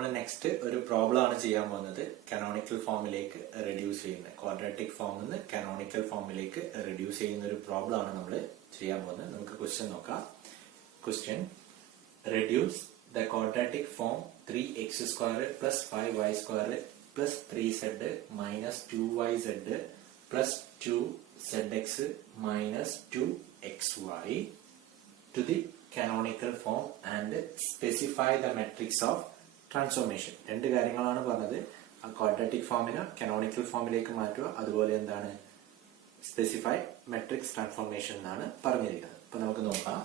നമ്മൾ നെക്സ്റ്റ് ഒരു പ്രോബ്ലം ആണ് ചെയ്യാൻ പോകുന്നത്. കാനോണിക്കൽ ഫോമിലേക്ക് റെഡ്യൂസ് ചെയ്യുന്ന, ക്വാഡ്രാറ്റിക് ഫോമിൽ നിന്ന് കാനോണിക്കൽ ഫോമിലേക്ക് റെഡ്യൂസ് ചെയ്യുന്ന ഒരു പ്രോബ്ലം ആണ് നമ്മൾ ചെയ്യാൻ പോകുന്നത്. നമുക്ക് ക്വസ്റ്റ്യൻ നോക്കാം. Question: reduce the quadratic form 3x² plus 5y² plus 3z minus 2yz plus 2zx minus 2xy to the canonical form and specify the matrix of transformation. രണ്ട് കാര്യങ്ങളാണ് പറഞ്ഞത്. ആ ക്വാഡ്രാറ്റിക് ഫോമിനെ കാനോണിക്കൽ ഫോമിലേക്ക് മാറ്റുക, അതുപോലെ എന്താണ് സ്പെസിഫൈ മെട്രിക്സ് ട്രാൻസ്ഫോർമേഷൻ എന്നാണ് പറഞ്ഞിരിക്കുന്നത്. അപ്പൊ നമുക്ക് നോക്കാം.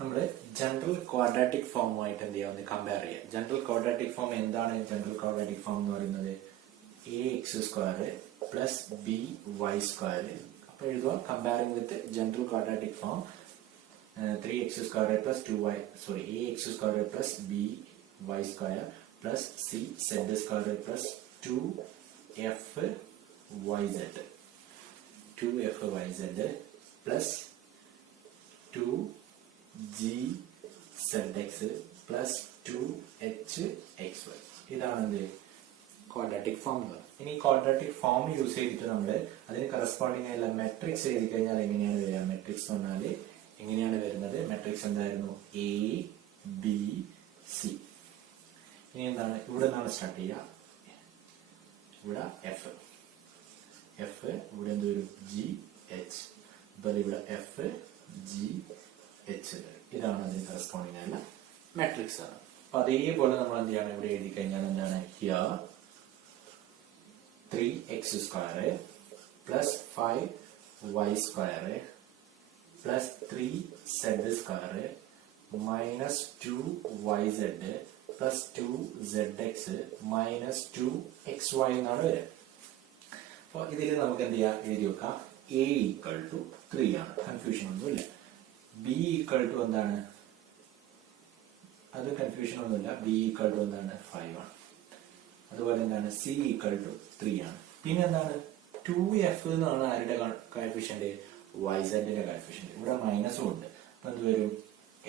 നമ്മൾ ജനറൽ ക്വാഡ്രാറ്റിക് ഫോമുമായിട്ട് എന്ത് ചെയ്യാം, ഒന്ന് കമ്പയർ ചെയ്യാം. ജനറൽ ക്വാഡ്രാറ്റിക് ഫോം എന്താണ്? ജനറൽ ക്വാഡ്രാറ്റിക് ഫോം എന്ന് പറയുന്നത് ax² plus by². അപ്പൊ എഴുതുക comparing with general quadratic form 3x² plus 2y ax² plus by² plus cz² plus 2fyz plus 2gzx plus 2hxy. ഇതാണ് എന്ത് ക്വാഡ്രാറ്റിക് ഫോം. ഇനി quadratic form use ചെയ്തിട്ട് നമ്മൾ അതിന് കറസ്പോണ്ടിങ് ആയിട്ടുള്ള മെട്രിക്സ് എഴുതി കഴിഞ്ഞാൽ എങ്ങനെയാണ് വരിക? മെട്രിക്സ് എന്ന് പറഞ്ഞാൽ എങ്ങനെയാണ് വരുന്നത്? മെട്രിക്സ് എന്തായിരുന്നു? A B C. ഇനി എന്താണ്? ഇവിടെ നിന്നാണ് സ്റ്റാർട്ട് ചെയ്യുക. ഇവിടെ എഫ്, ഇവിടെ എന്ത് വരും? G H. അതുപോലെ ഇവിടെ എഫ് ജി എച്ച്. ഇതാണ് അതിന് കറസ്പോണ്ടിങ് ആയിട്ടുള്ള മെട്രിക്സ് ആണ്. അപ്പൊ അതേപോലെ നമ്മൾ എന്ത് ചെയ്യണം? ഇവിടെ എഴുതി കഴിഞ്ഞാൽ എന്താണ്? Here 3x² plus 5y² plus 3z² minus 2yz plus 2zx minus 2xy എന്നാണ് വരിക. അപ്പൊ ഇതിൽ നമുക്ക് എന്ത് ചെയ്യാം? എഴുതി വെക്കാം. a = 3 ആണ്, കൺഫ്യൂഷൻ ഒന്നുമില്ല. b = എന്താണ്? അത് കൺഫ്യൂഷൻ ഒന്നുമില്ല. b = എന്താണ്? 5 ആണ്. അതുപോലെ എന്താണ്? c = 3 ആണ്. പിന്നെ എന്താണ്? 2f എന്നാണ് ആരുടെ കോഎഫിഷ്യന്റ്? yz ന്റെ കോഎഫിഷ്യന്റ്. ഇവിടെ മൈനസും ഉണ്ട്. അപ്പൊ എന്ത് വരും?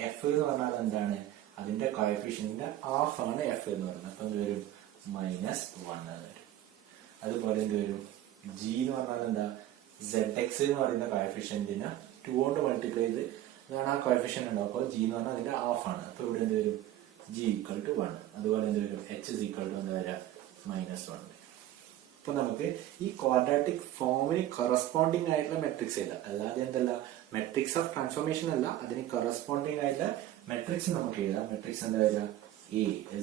f എന്ന് പറഞ്ഞാൽ എന്താണ്? അതിന്റെ കോഎഫിഷ്യന്റിന്റെ ഹാഫ് ആണ് f എന്ന് പറയുന്നത്. അപ്പൊ എന്ത് വരും? -1 എന്ന് വരും. അതുപോലെ എന്ത് വരും? g എന്ന് പറഞ്ഞാൽ എന്താ? zx എന്ന് പറയുന്ന കോഎഫിഷ്യന്റിനെ 2 കൊണ്ട് മൾട്ടിപ്ലൈ ചെയ്ത് അതാണ് ആ കോഎഫിഷ്യന്റ് ഉണ്ടാവും. അപ്പോൾ g എന്ന് പറഞ്ഞാൽ അതിന്റെ ഹാഫ് ആണ്. അപ്പൊ ഇവിടെ എന്ത് വരും? g = 1. അതുപോലെ എന്ത് വരും? h = എന്താ വരിക? -1. അപ്പൊ നമുക്ക് ഈ ക്വാഡ്രാറ്റിക് ഫോമിന് കറസ്പോണ്ടിങ് ആയിട്ടുള്ള മെട്രിക്സ് എഴുതാം. അല്ലാതെ എന്തല്ല, മെട്രിക്സ് ഓഫ് ട്രാൻസ്ഫോർമേഷൻ അല്ല, അതിന് കറസ്പോണ്ടിങ് ആയിട്ടുള്ള മെട്രിക്സ് നമുക്ക് എഴുതാം. മെട്രിക്സ് എന്താ വരിക? a =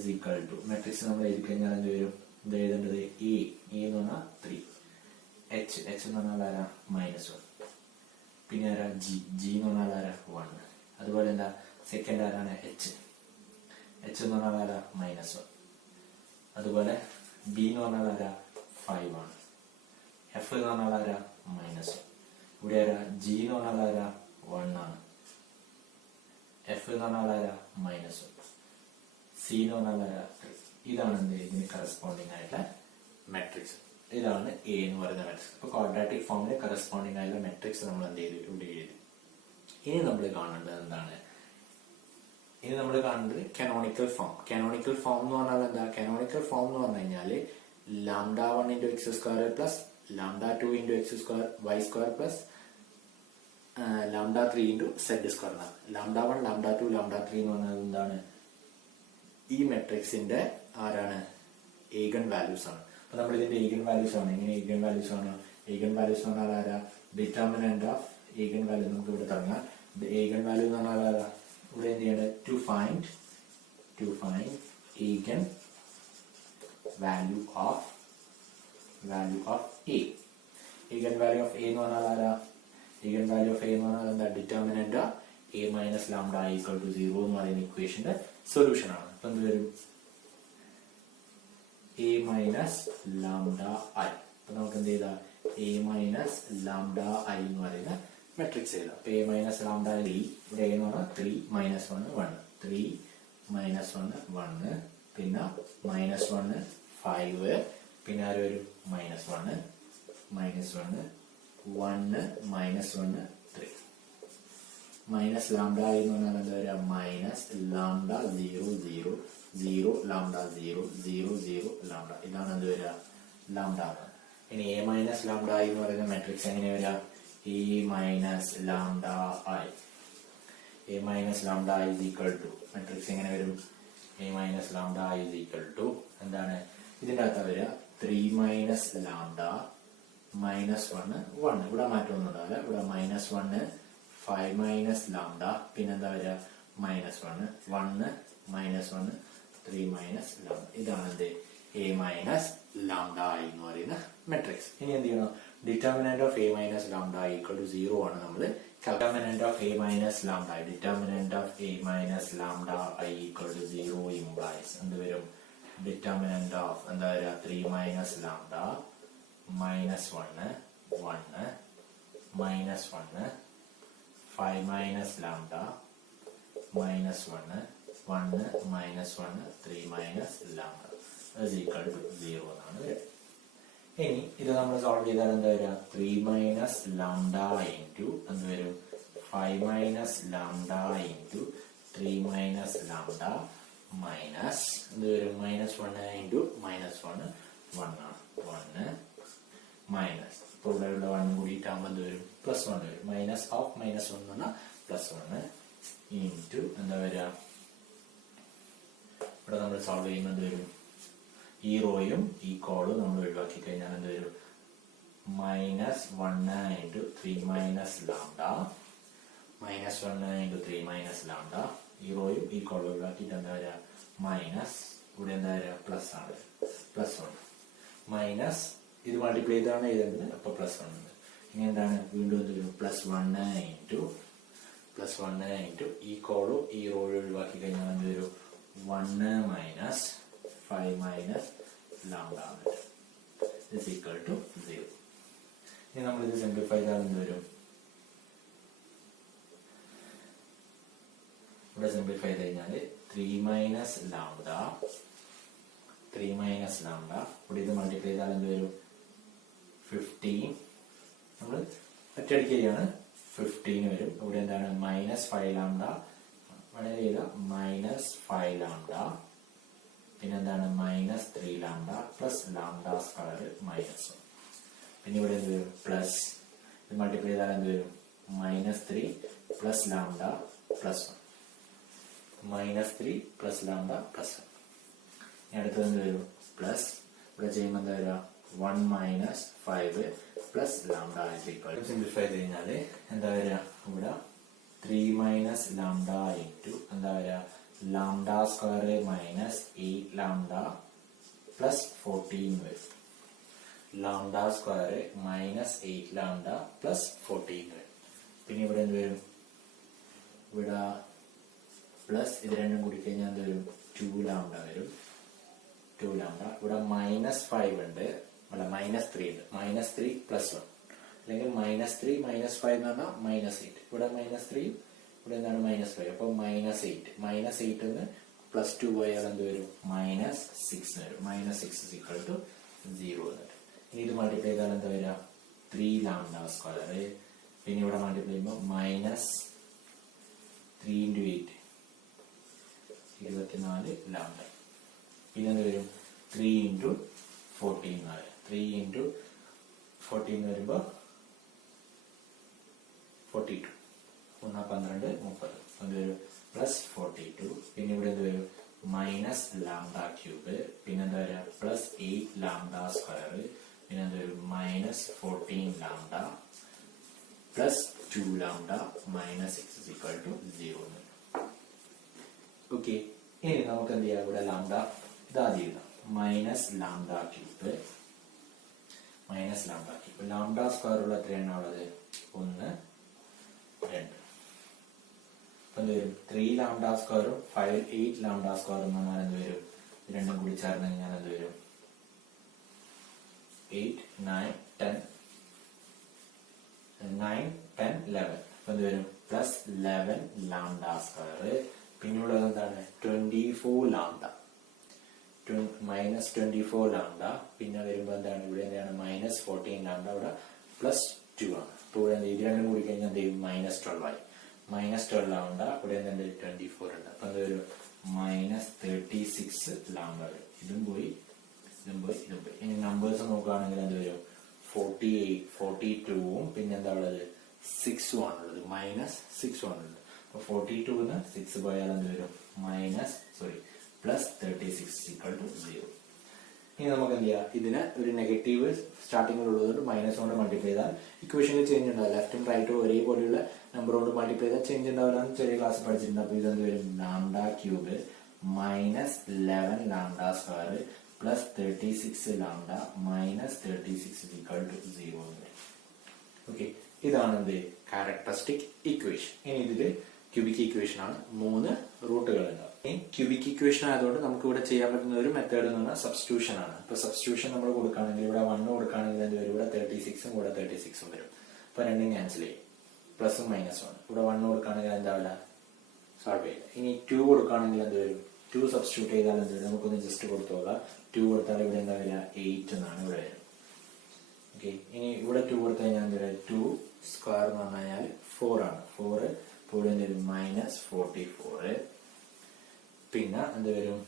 മെട്രിക്സ് നമ്മൾ എഴുതി കഴിഞ്ഞാൽ എന്ത് വരും? ഇത് എഴുതേണ്ടത് a എന്ന് പറഞ്ഞാൽ 3, h എന്ന് പറഞ്ഞാൽ ആരാ? -1. പിന്നെ ആരാ? g എന്ന് പറഞ്ഞാൽ ആരാ? 1. അതുപോലെ എന്താ? സെക്കൻഡ് ആരാണ്? h എന്ന് പറഞ്ഞാൽ ആരാ? -1. അതുപോലെ b എന്ന് പറഞ്ഞാൽ ആരാ? 5 ആണ്. f എന്ന് പറഞ്ഞാൽ ആരാ? -1. ഇവിടെ ആരാ? g എന്ന് പറഞ്ഞാൽ ആരാ? 1 ആണ്. f എന്ന് പറഞ്ഞാൽ ആരാ? -1. c എന്ന് പറഞ്ഞാൽ ആരാ? 3. ഇതാണ് എന്ത്? ഇതിന് കറസ്പോണ്ടിങ് ആയിട്ടുള്ള മെട്രിക്സ്. ഇതാണ് a എന്ന് പറയുന്ന മെട്രിക്സ്. അപ്പൊ ക്വാഡ്രാറ്റിക് ഫോമിന് കറസ്പോണ്ടിങ് ആയിട്ടുള്ള മെട്രിക്സ് നമ്മൾ എന്ത് ചെയ്തു? ഇവിടെ എഴുതി. ഇനി നമ്മൾ കാണേണ്ടത് എന്താണ്? ഇനി നമ്മൾ കാണുന്നത് കാനോണിക്കൽ ഫോം. കാനോണിക്കൽ ഫോം എന്ന് പറഞ്ഞാൽ എന്താ? കാനോണിക്കൽ ഫോം എന്ന് പറഞ്ഞു കഴിഞ്ഞാല് λ1 × x² plus λ2 × x² y² plus λ3 × z² എന്നാണ്. λ1 λ2 λ3 എന്ന് പറഞ്ഞാൽ എന്താണ്? ഈ മെട്രിക്സിന്റെ ആരാണ്? ഈഗൻ വാല്യൂസ് ആണ്. അപ്പൊ നമ്മൾ ഇതിന്റെ ഈഗൻ വാല്യൂസ് ആണ്. എങ്ങനെ ഈഗൻ വാല്യൂസ് ആണ്? ഈഗൻ വാല്യൂസ് എന്ന് പറഞ്ഞാൽ ആരാ? Determinant of eigen value. നമുക്ക് ഇവിടെ തുടങ്ങാം. ഈഗൻ വാല്യൂ എന്ന് പറഞ്ഞാൽ ആരാ? ഇവിടെ എന്ത് ചെയ്യേണ്ടത്? To find eigen value of a. Eigen value of a എന്ന് പറഞ്ഞാൽ ആരാ? Eigen value of a എന്ന് പറഞ്ഞാൽ എന്താ? ഡിറ്റർമിനന്റ് a - λ = 0 എന്ന് പറയുന്ന ഇക്വേഷന്റെ സൊല്യൂഷൻ ആണ്. അപ്പൊ എന്ത് വരും? a - λ I. അപ്പൊ നമുക്ക് എന്ത് ചെയ്താ? a - λ I എന്ന് പറയുന്ന മെട്രിക്സ് എഴുതാം. അപ്പൊ a - λ I, ഇവിടെ a എന്ന് പറഞ്ഞാൽ 3 - 1 1 3 - 1 1, പിന്നെ -1 5, പിന്നെ ആര് വരും? -1 -1 1 -1 3 മൈനസ് ലാംഡ എന്ന് പറഞ്ഞാൽ എന്താ വരിക, മൈനസ് ലാംഡ 0 0 0 ലാംഡ 0 0 0 ലാംഡ. ഇതാണ് എന്ത് വരിക, ലാംഡ. ഇനി എ മൈനസ് ലാംഡ ഐ എന്ന് പറയുന്ന മെട്രിക്സ് എങ്ങനെ വരിക, A minus lambda I. A minus lambda I is equal to matrix എങ്ങനെ വരും, A minus lambda I is equal to എന്താണ് ഇതിന്റെ അകത്ത് വരിക, 3 മൈനസ് ലാംഡ മൈനസ് 1 1. ഇവിടെ മാറ്റമൊന്നും ഉണ്ടാവില്ല. ഇവിടെ -1 5 മൈനസ് ലാംഡ, പിന്നെന്താ വരിക -1 1 -1 3 മൈനസ് ലാംഡ. ഇതാണ് എന്ത്, എ മൈനസ് ലാംഡ ഐ എന്ന് പറയുന്ന മെട്രിക്സ്. ഇനി എന്ത് ചെയ്യണം, determinant of A minus lambda I equal to 0 ആണ് നമ്മൾ. Determinant of A minus lambda I, determinant of A minus lambda I equal to 0 implies എന്ത് വരും, ഡിറ്റർമിനന്റ് ഓഫ് എന്താ വരിക, 3 minus lambda -1 1 -1 5 minus lambda -1 1 -1 3 minus lambda is equal to 0 എന്നാണ് വരിക. ഇനി ഇത് നമ്മൾ സോൾവ് ചെയ്താൽ എന്താ വരിക, 3 മൈനസ് ലാംഡ ഇൻറ്റു എന്ത് വരും, 5 minus lambda into 3 minus lambda minus എന്ത് വരും, -1 ഇൻറ്റു -1 1 ആണ് 1 മൈനസ് ഇപ്പോൾ ഇവിടെയുള്ള 1 കൂടിയിട്ടാകുമ്പോൾ എന്ത് വരും, +1 വരും. മൈനസ് ഓഫ് -1 എന്ന് പറഞ്ഞാൽ +1 ഇൻറ്റു എന്താ വരിക, ഇവിടെ നമ്മൾ സോൾവ് ചെയ്യുമ്പോൾ എന്ത് വരും, ഈ റോയും ഈ കോളും നമ്മൾ ഒഴിവാക്കി കഴിഞ്ഞാൽ എന്ത് വരും, -1 into 3 minus lambda -1 into 3 minus lambda. ഈ റോയും ഈ കോളും ഒഴിവാക്കിയിട്ട് എന്താ വരിക, മൈനസ് ഇവിടെ എന്താ വരിക, പ്ലസ് ആണ് +1 മൈനസ് ഇത് മൾട്ടിപ്ലൈ ചെയ്താണ് എഴുതുന്നത്, അപ്പൊ +1. ഇനി എന്താണ്, വീണ്ടും എന്ത് വരും, +1 ഇൻറ്റു ഈ കോളും ഈ റോയും ഒഴിവാക്കി കഴിഞ്ഞാൽ എന്ത് വരും, 1 minus 5 minus lambda is equal to 0. ഇനി നമ്മൾ ഇത് സിംപ്ലിഫൈ ചെയ്താൽ എന്ത് വരും, ഇവിടെ സിംപ്ലിഫൈ ചെയ്ത് കഴിഞ്ഞാൽ 3 മൈനസ് ലാംഡ ഇവിടെ ഇത് മൾട്ടിപ്ലൈ ചെയ്താൽ എന്ത് വരും, 15. നമ്മൾ ഒറ്റയടിക്കുകയാണ്, 15 വരും. ഇവിടെ എന്താണ്, -5 ലാംഡ വളരെ ചെയ്ത -5 ലാംഡ, പിന്നെന്താണ് -3 ലാംഡ പ്ലസ് ലാംഡ സ്ക്വയർ -1. പിന്നെ ഇവിടെ എന്ത് വരും, പ്ലസ് ഇത് മൾട്ടിപ്ലൈ ചെയ്താൽ എന്ത് വരും, -3 plus lambda plus 1 -3 plus lambda plus 1. ഇനി അടുത്തത് എന്ത് വരും, പ്ലസ് ഇവിടെ ചെയ്യുമ്പോൾ എന്താ വരിക, 1 മൈനസ് 5 പ്ലസ് ലാംഡ സിംപ്ലിഫൈ ചെയ്ത് കഴിഞ്ഞാൽ എന്താ വരിക, ഇവിടെ 3 മൈനസ് ലാംഡ ഇൻറ്റു എന്താ വരിക, ലാംഡ സ്ക്വയർ -8 ലാംഡ പ്ലസ് 14 വരും. ലാംഡ സ്ക്വയർ -8 ലാംഡ പ്ലസ് 14 വരും. പിന്നെ ഇവിടെ എന്ത് വരും, ഇവിടെ പ്ലസ് ഇത് രണ്ടും കൂടി കഴിഞ്ഞാൽ എന്ത് വരും, 2 ലാംഡ വരും. 2 ലാംഡ ഇവിടെ -5 ഉണ്ട്, അല്ല -3 ഉണ്ട്, -3 പ്ലസ് 1 അല്ലെങ്കിൽ -3 -5 എന്ന് പറഞ്ഞാൽ -8. ഇവിടെ -3 ഇവിടെ എന്താണ് -5, അപ്പൊ -8 എന്ന് +2 പോയാൽ എന്ത് വരും, -6 വരും. -6 is equal to 0 എന്നിട്ട് ഇനി ഇത് മൾട്ടിപ്ലൈ ചെയ്താൽ എന്താ വരിക, 3 ലാംഡ സ്ക്വയർ. പിന്നെ ഇവിടെ മൾട്ടിപ്ലൈ ചെയ്യുമ്പോൾ -3 ഇൻറ്റു 8 24 ലാംഡ. പിന്നെ എന്ത് വരും, 3 ഇൻറ്റു 14 3 ഇൻറ്റു 14 വരുമ്പോൾ 42 1 12 30 എന്ത് വരും, +42. പിന്നെ ഇവിടെ എന്ത് വരും, -ലാംഡ ക്യൂബ്, പിന്നെ എന്താ വരിക, +8 ലാംഡ സ്ക്വയർ, പിന്നെ എന്ത് വരും, -14 lambda +2 lambda -6 is equal to 0. Okay, ഇനി നമുക്ക് എന്ത് ചെയ്യാം, ഇവിടെ ലാംഡ ഇതാദ്യം എഴുതാം, -ലാംഡ ക്യൂബ് ലാംഡ സ്ക്വയർ ഉള്ള എത്രയാണ് ഉള്ളത്, 1 2. അപ്പൊ എന്ത് വരും, 3 ലാംഡ സ്ക്വയറും 8 ലാംഡ സ്ക്വയറും എന്ന് പറഞ്ഞാൽ എന്ത് വരും, രണ്ടും കൂടി ചേർന്ന് കഴിഞ്ഞാൽ എന്ത് വരും, 8 9 10 9 10 11. അപ്പൊ എന്ത് വരും, +11 ലാംഡ സ്ക്വയർ. പിന്നുള്ളത് എന്താണ്, 24 ലാംഡ -24 ലാംഡ. പിന്നെ വരുമ്പോ എന്താണ്, ഇവിടെ എന്താണ്, -14 ലാംഡ, ഇവിടെ +2 ആണ്. അപ്പോൾ ഇവിടെ ഇത് രണ്ടും കൂടി കഴിഞ്ഞാൽ എന്ത് ചെയ്യും, -12 ആയി. -12 ലാംഡ, ഇവിടെ എന്തുണ്ട് 24 ഉണ്ട്. അപ്പൊ എന്ത് വരും -36 ലാംഡ വരും. ഇതും പോയി ഇതും പോയി ഇതും പോയി. ഇനി നമ്പേഴ്സ് നോക്കുകയാണെങ്കിൽ എന്ത് വരും 48 42ഉം പിന്നെ എന്താ ഉള്ളത് 6ഉം ആണുള്ളത്, -6ഉം ആണുള്ളത്. അപ്പൊ 42ന്ന് 6 പോയാൽ എന്ത് വരും +36 0. ഇനി നമുക്ക് എന്ത് ചെയ്യാം, ഇതിന് ഒരു നെഗറ്റീവ് സ്റ്റാർട്ടിംഗ് ഉള്ളതുകൊണ്ട് മൈനസ് കൊണ്ട് മൾട്ടിപ്ലൈ ചെയ്താൽ ഇക്വേഷനിൽ ചേഞ്ച് ഉണ്ടാവില്ല. ലെഫ്റ്റും റൈറ്റും ഒരേപോലെയുള്ള നമ്പർ കൊണ്ട് മൾട്ടിപ്ലൈ ചെയ്താൽ ചേഞ്ച് ഉണ്ടാവില്ല എന്ന് ചെറിയ ക്ലാസ് പഠിച്ചിട്ടുണ്ട്. അപ്പൊ ഇതെന്ത് വരും λ³ -11 λ² +36 λ -36 0. ഓക്കെ, ഇതാണ് എന്ത് ക്യാരക്ടറിസ്റ്റിക് ഇക്വേഷൻ. ഇനി ഇതില് ക്യൂബിക് ഇക്വേഷൻ ആണ്, 3 റൂട്ടുകൾ ഉണ്ടാവും. ഇനി ക്യൂബിക് ഇക്വേഷൻ ആയതുകൊണ്ട് നമുക്ക് ഇവിടെ ചെയ്യാൻ പറ്റുന്ന ഒരു മെത്തേഡ് എന്ന് പറഞ്ഞാൽ സബ്സ്റ്റിറ്റ്യൂഷൻ ആണ്. ഇപ്പൊ സബ്സ്റ്റിറ്റ്യൂഷൻ നമ്മൾ കൊടുക്കുകയാണെങ്കിൽ ഇവിടെ 1 കൊടുക്കുകയാണെങ്കിൽ എന്ത് വരും, ഇവിടെ 36ഉം ഇവിടെ 36ഉം വരും. അപ്പൊ രണ്ടും ക്യാൻസൽ ചെയ്യും, പ്ലസും മൈനസും. ഇവിടെ 1 കൊടുക്കുകയാണെങ്കിൽ എന്താവില്ല, സോൾവ് ചെയ്യില്ല. ഇനി 2 കൊടുക്കുകയാണെങ്കിൽ എന്ത് വരും, 2 സബ്സ്റ്റിറ്റ്യൂട്ട് ചെയ്താൽ എന്ത് വരും, നമുക്കൊന്ന് ജസ്റ്റ് കൊടുത്തു നോക്കാം. 2 കൊടുത്താൽ ഇവിടെ എന്താ വരിക 8 എന്നാണ് ഇവിടെ വരും. ഓക്കെ, ഇനി ഇവിടെ 2 കൊടുത്തു കഴിഞ്ഞാൽ എന്ത് വരും, 2² എന്ന് പറഞ്ഞു കഴിഞ്ഞാൽ 4 ആണ്. 4 ഇവിടെ എന്ത് വരും -44. പിന്നെ എന്ത് വരും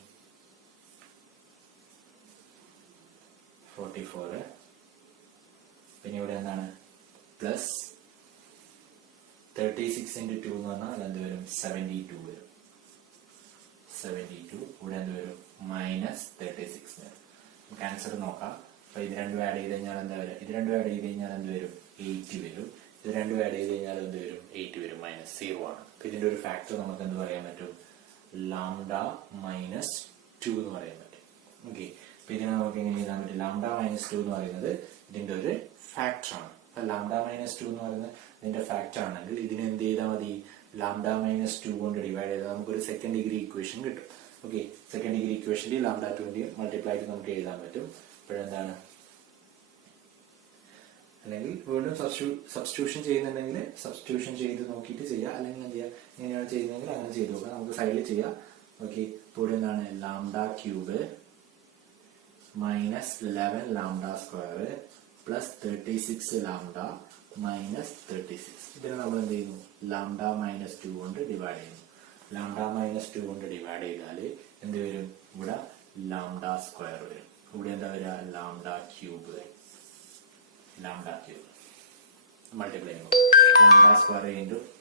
44. പിന്നെ ഇവിടെ എന്താണ് പ്ലസ് 36 × 2 എന്ന് പറഞ്ഞാൽ എന്ത് വരും 72 വരും. 72 ഇവിടെ എന്ത് വരും -36 വരും. നമുക്ക് ആൻസർ നോക്കാം. അപ്പൊ ഇത് രണ്ടും ആഡ് ചെയ്ത് കഴിഞ്ഞാൽ എന്താ വരും, ഇത് രണ്ടും ആഡ് ചെയ്ത് കഴിഞ്ഞാൽ എന്ത് വരും 8 വരും. ഇത് രണ്ടും ആഡ് ചെയ്ത് കഴിഞ്ഞാൽ എന്ത് വരും 8 വരും, -0 ആണ്. അപ്പൊ ഇതിന്റെ ഒരു ഫാക്ടർ നമുക്ക് എന്ത് പറയാൻ പറ്റും, λ -2 എന്ന് പറയാൻ പറ്റും. ഓക്കെ, അപ്പൊ ഇതിനെ നമുക്ക് എങ്ങനെ എഴുതാൻ പറ്റും, λ -2 എന്ന് പറയുന്നത് ഇതിന്റെ ഒരു ഫാക്ടർ ആണ്. അപ്പൊ λ -2 എന്ന് പറയുന്നത് ഇതിന്റെ ഫാക്ടർ ആണെങ്കിൽ ഇതിനെ എന്ത് ചെയ്താൽ മതി, λ -2 കൊണ്ട് ഡിവൈഡ് ചെയ്താൽ നമുക്കൊരു സെക്കൻഡ് ഡിഗ്രി ഇക്വേഷൻ കിട്ടും. ഓക്കെ, സെക്കൻഡ് ഡിഗ്രി ഇക്വേഷനിൽ λ2 മൾട്ടിപ്ലൈ ചെയ്ത് നമുക്ക് എഴുതാൻ പറ്റും. അപ്പോഴെന്താണ്, അല്ലെങ്കിൽ വീണ്ടും സബ്സ്റ്റിറ്റ്യൂഷൻ ചെയ്യുന്നുണ്ടെങ്കിൽ സബ്സ്റ്റിറ്റ്യൂഷൻ ചെയ്ത് നോക്കിയിട്ട് ചെയ്യാം, അല്ലെങ്കിൽ എന്ത് ചെയ്യുക, ഇങ്ങനെയാണ് ചെയ്യുന്നതെങ്കിൽ അങ്ങനെ ചെയ്ത് നോക്കാം. നമുക്ക് സൈഡിൽ ചെയ്യാം. ഓക്കെ, ഇപ്പോൾ എന്താണ് λ³ -11 λ² +36 λ -36. ഇതിനെ നമ്മൾ എന്ത് ചെയ്യുന്നു, λ -2 കൊണ്ട് ഡിവൈഡ് ചെയ്യുന്നു. λ -2 കൊണ്ട് ഡിവൈഡ് ചെയ്താൽ എന്ത് വരും, ഇവിടെ λ² വരും. ഇവിടെ എന്താ വരിക λ³ വരും. λ³ മൾട്ടിപ്ലൈ ചെയ്യുമ്പോൾ λ² ×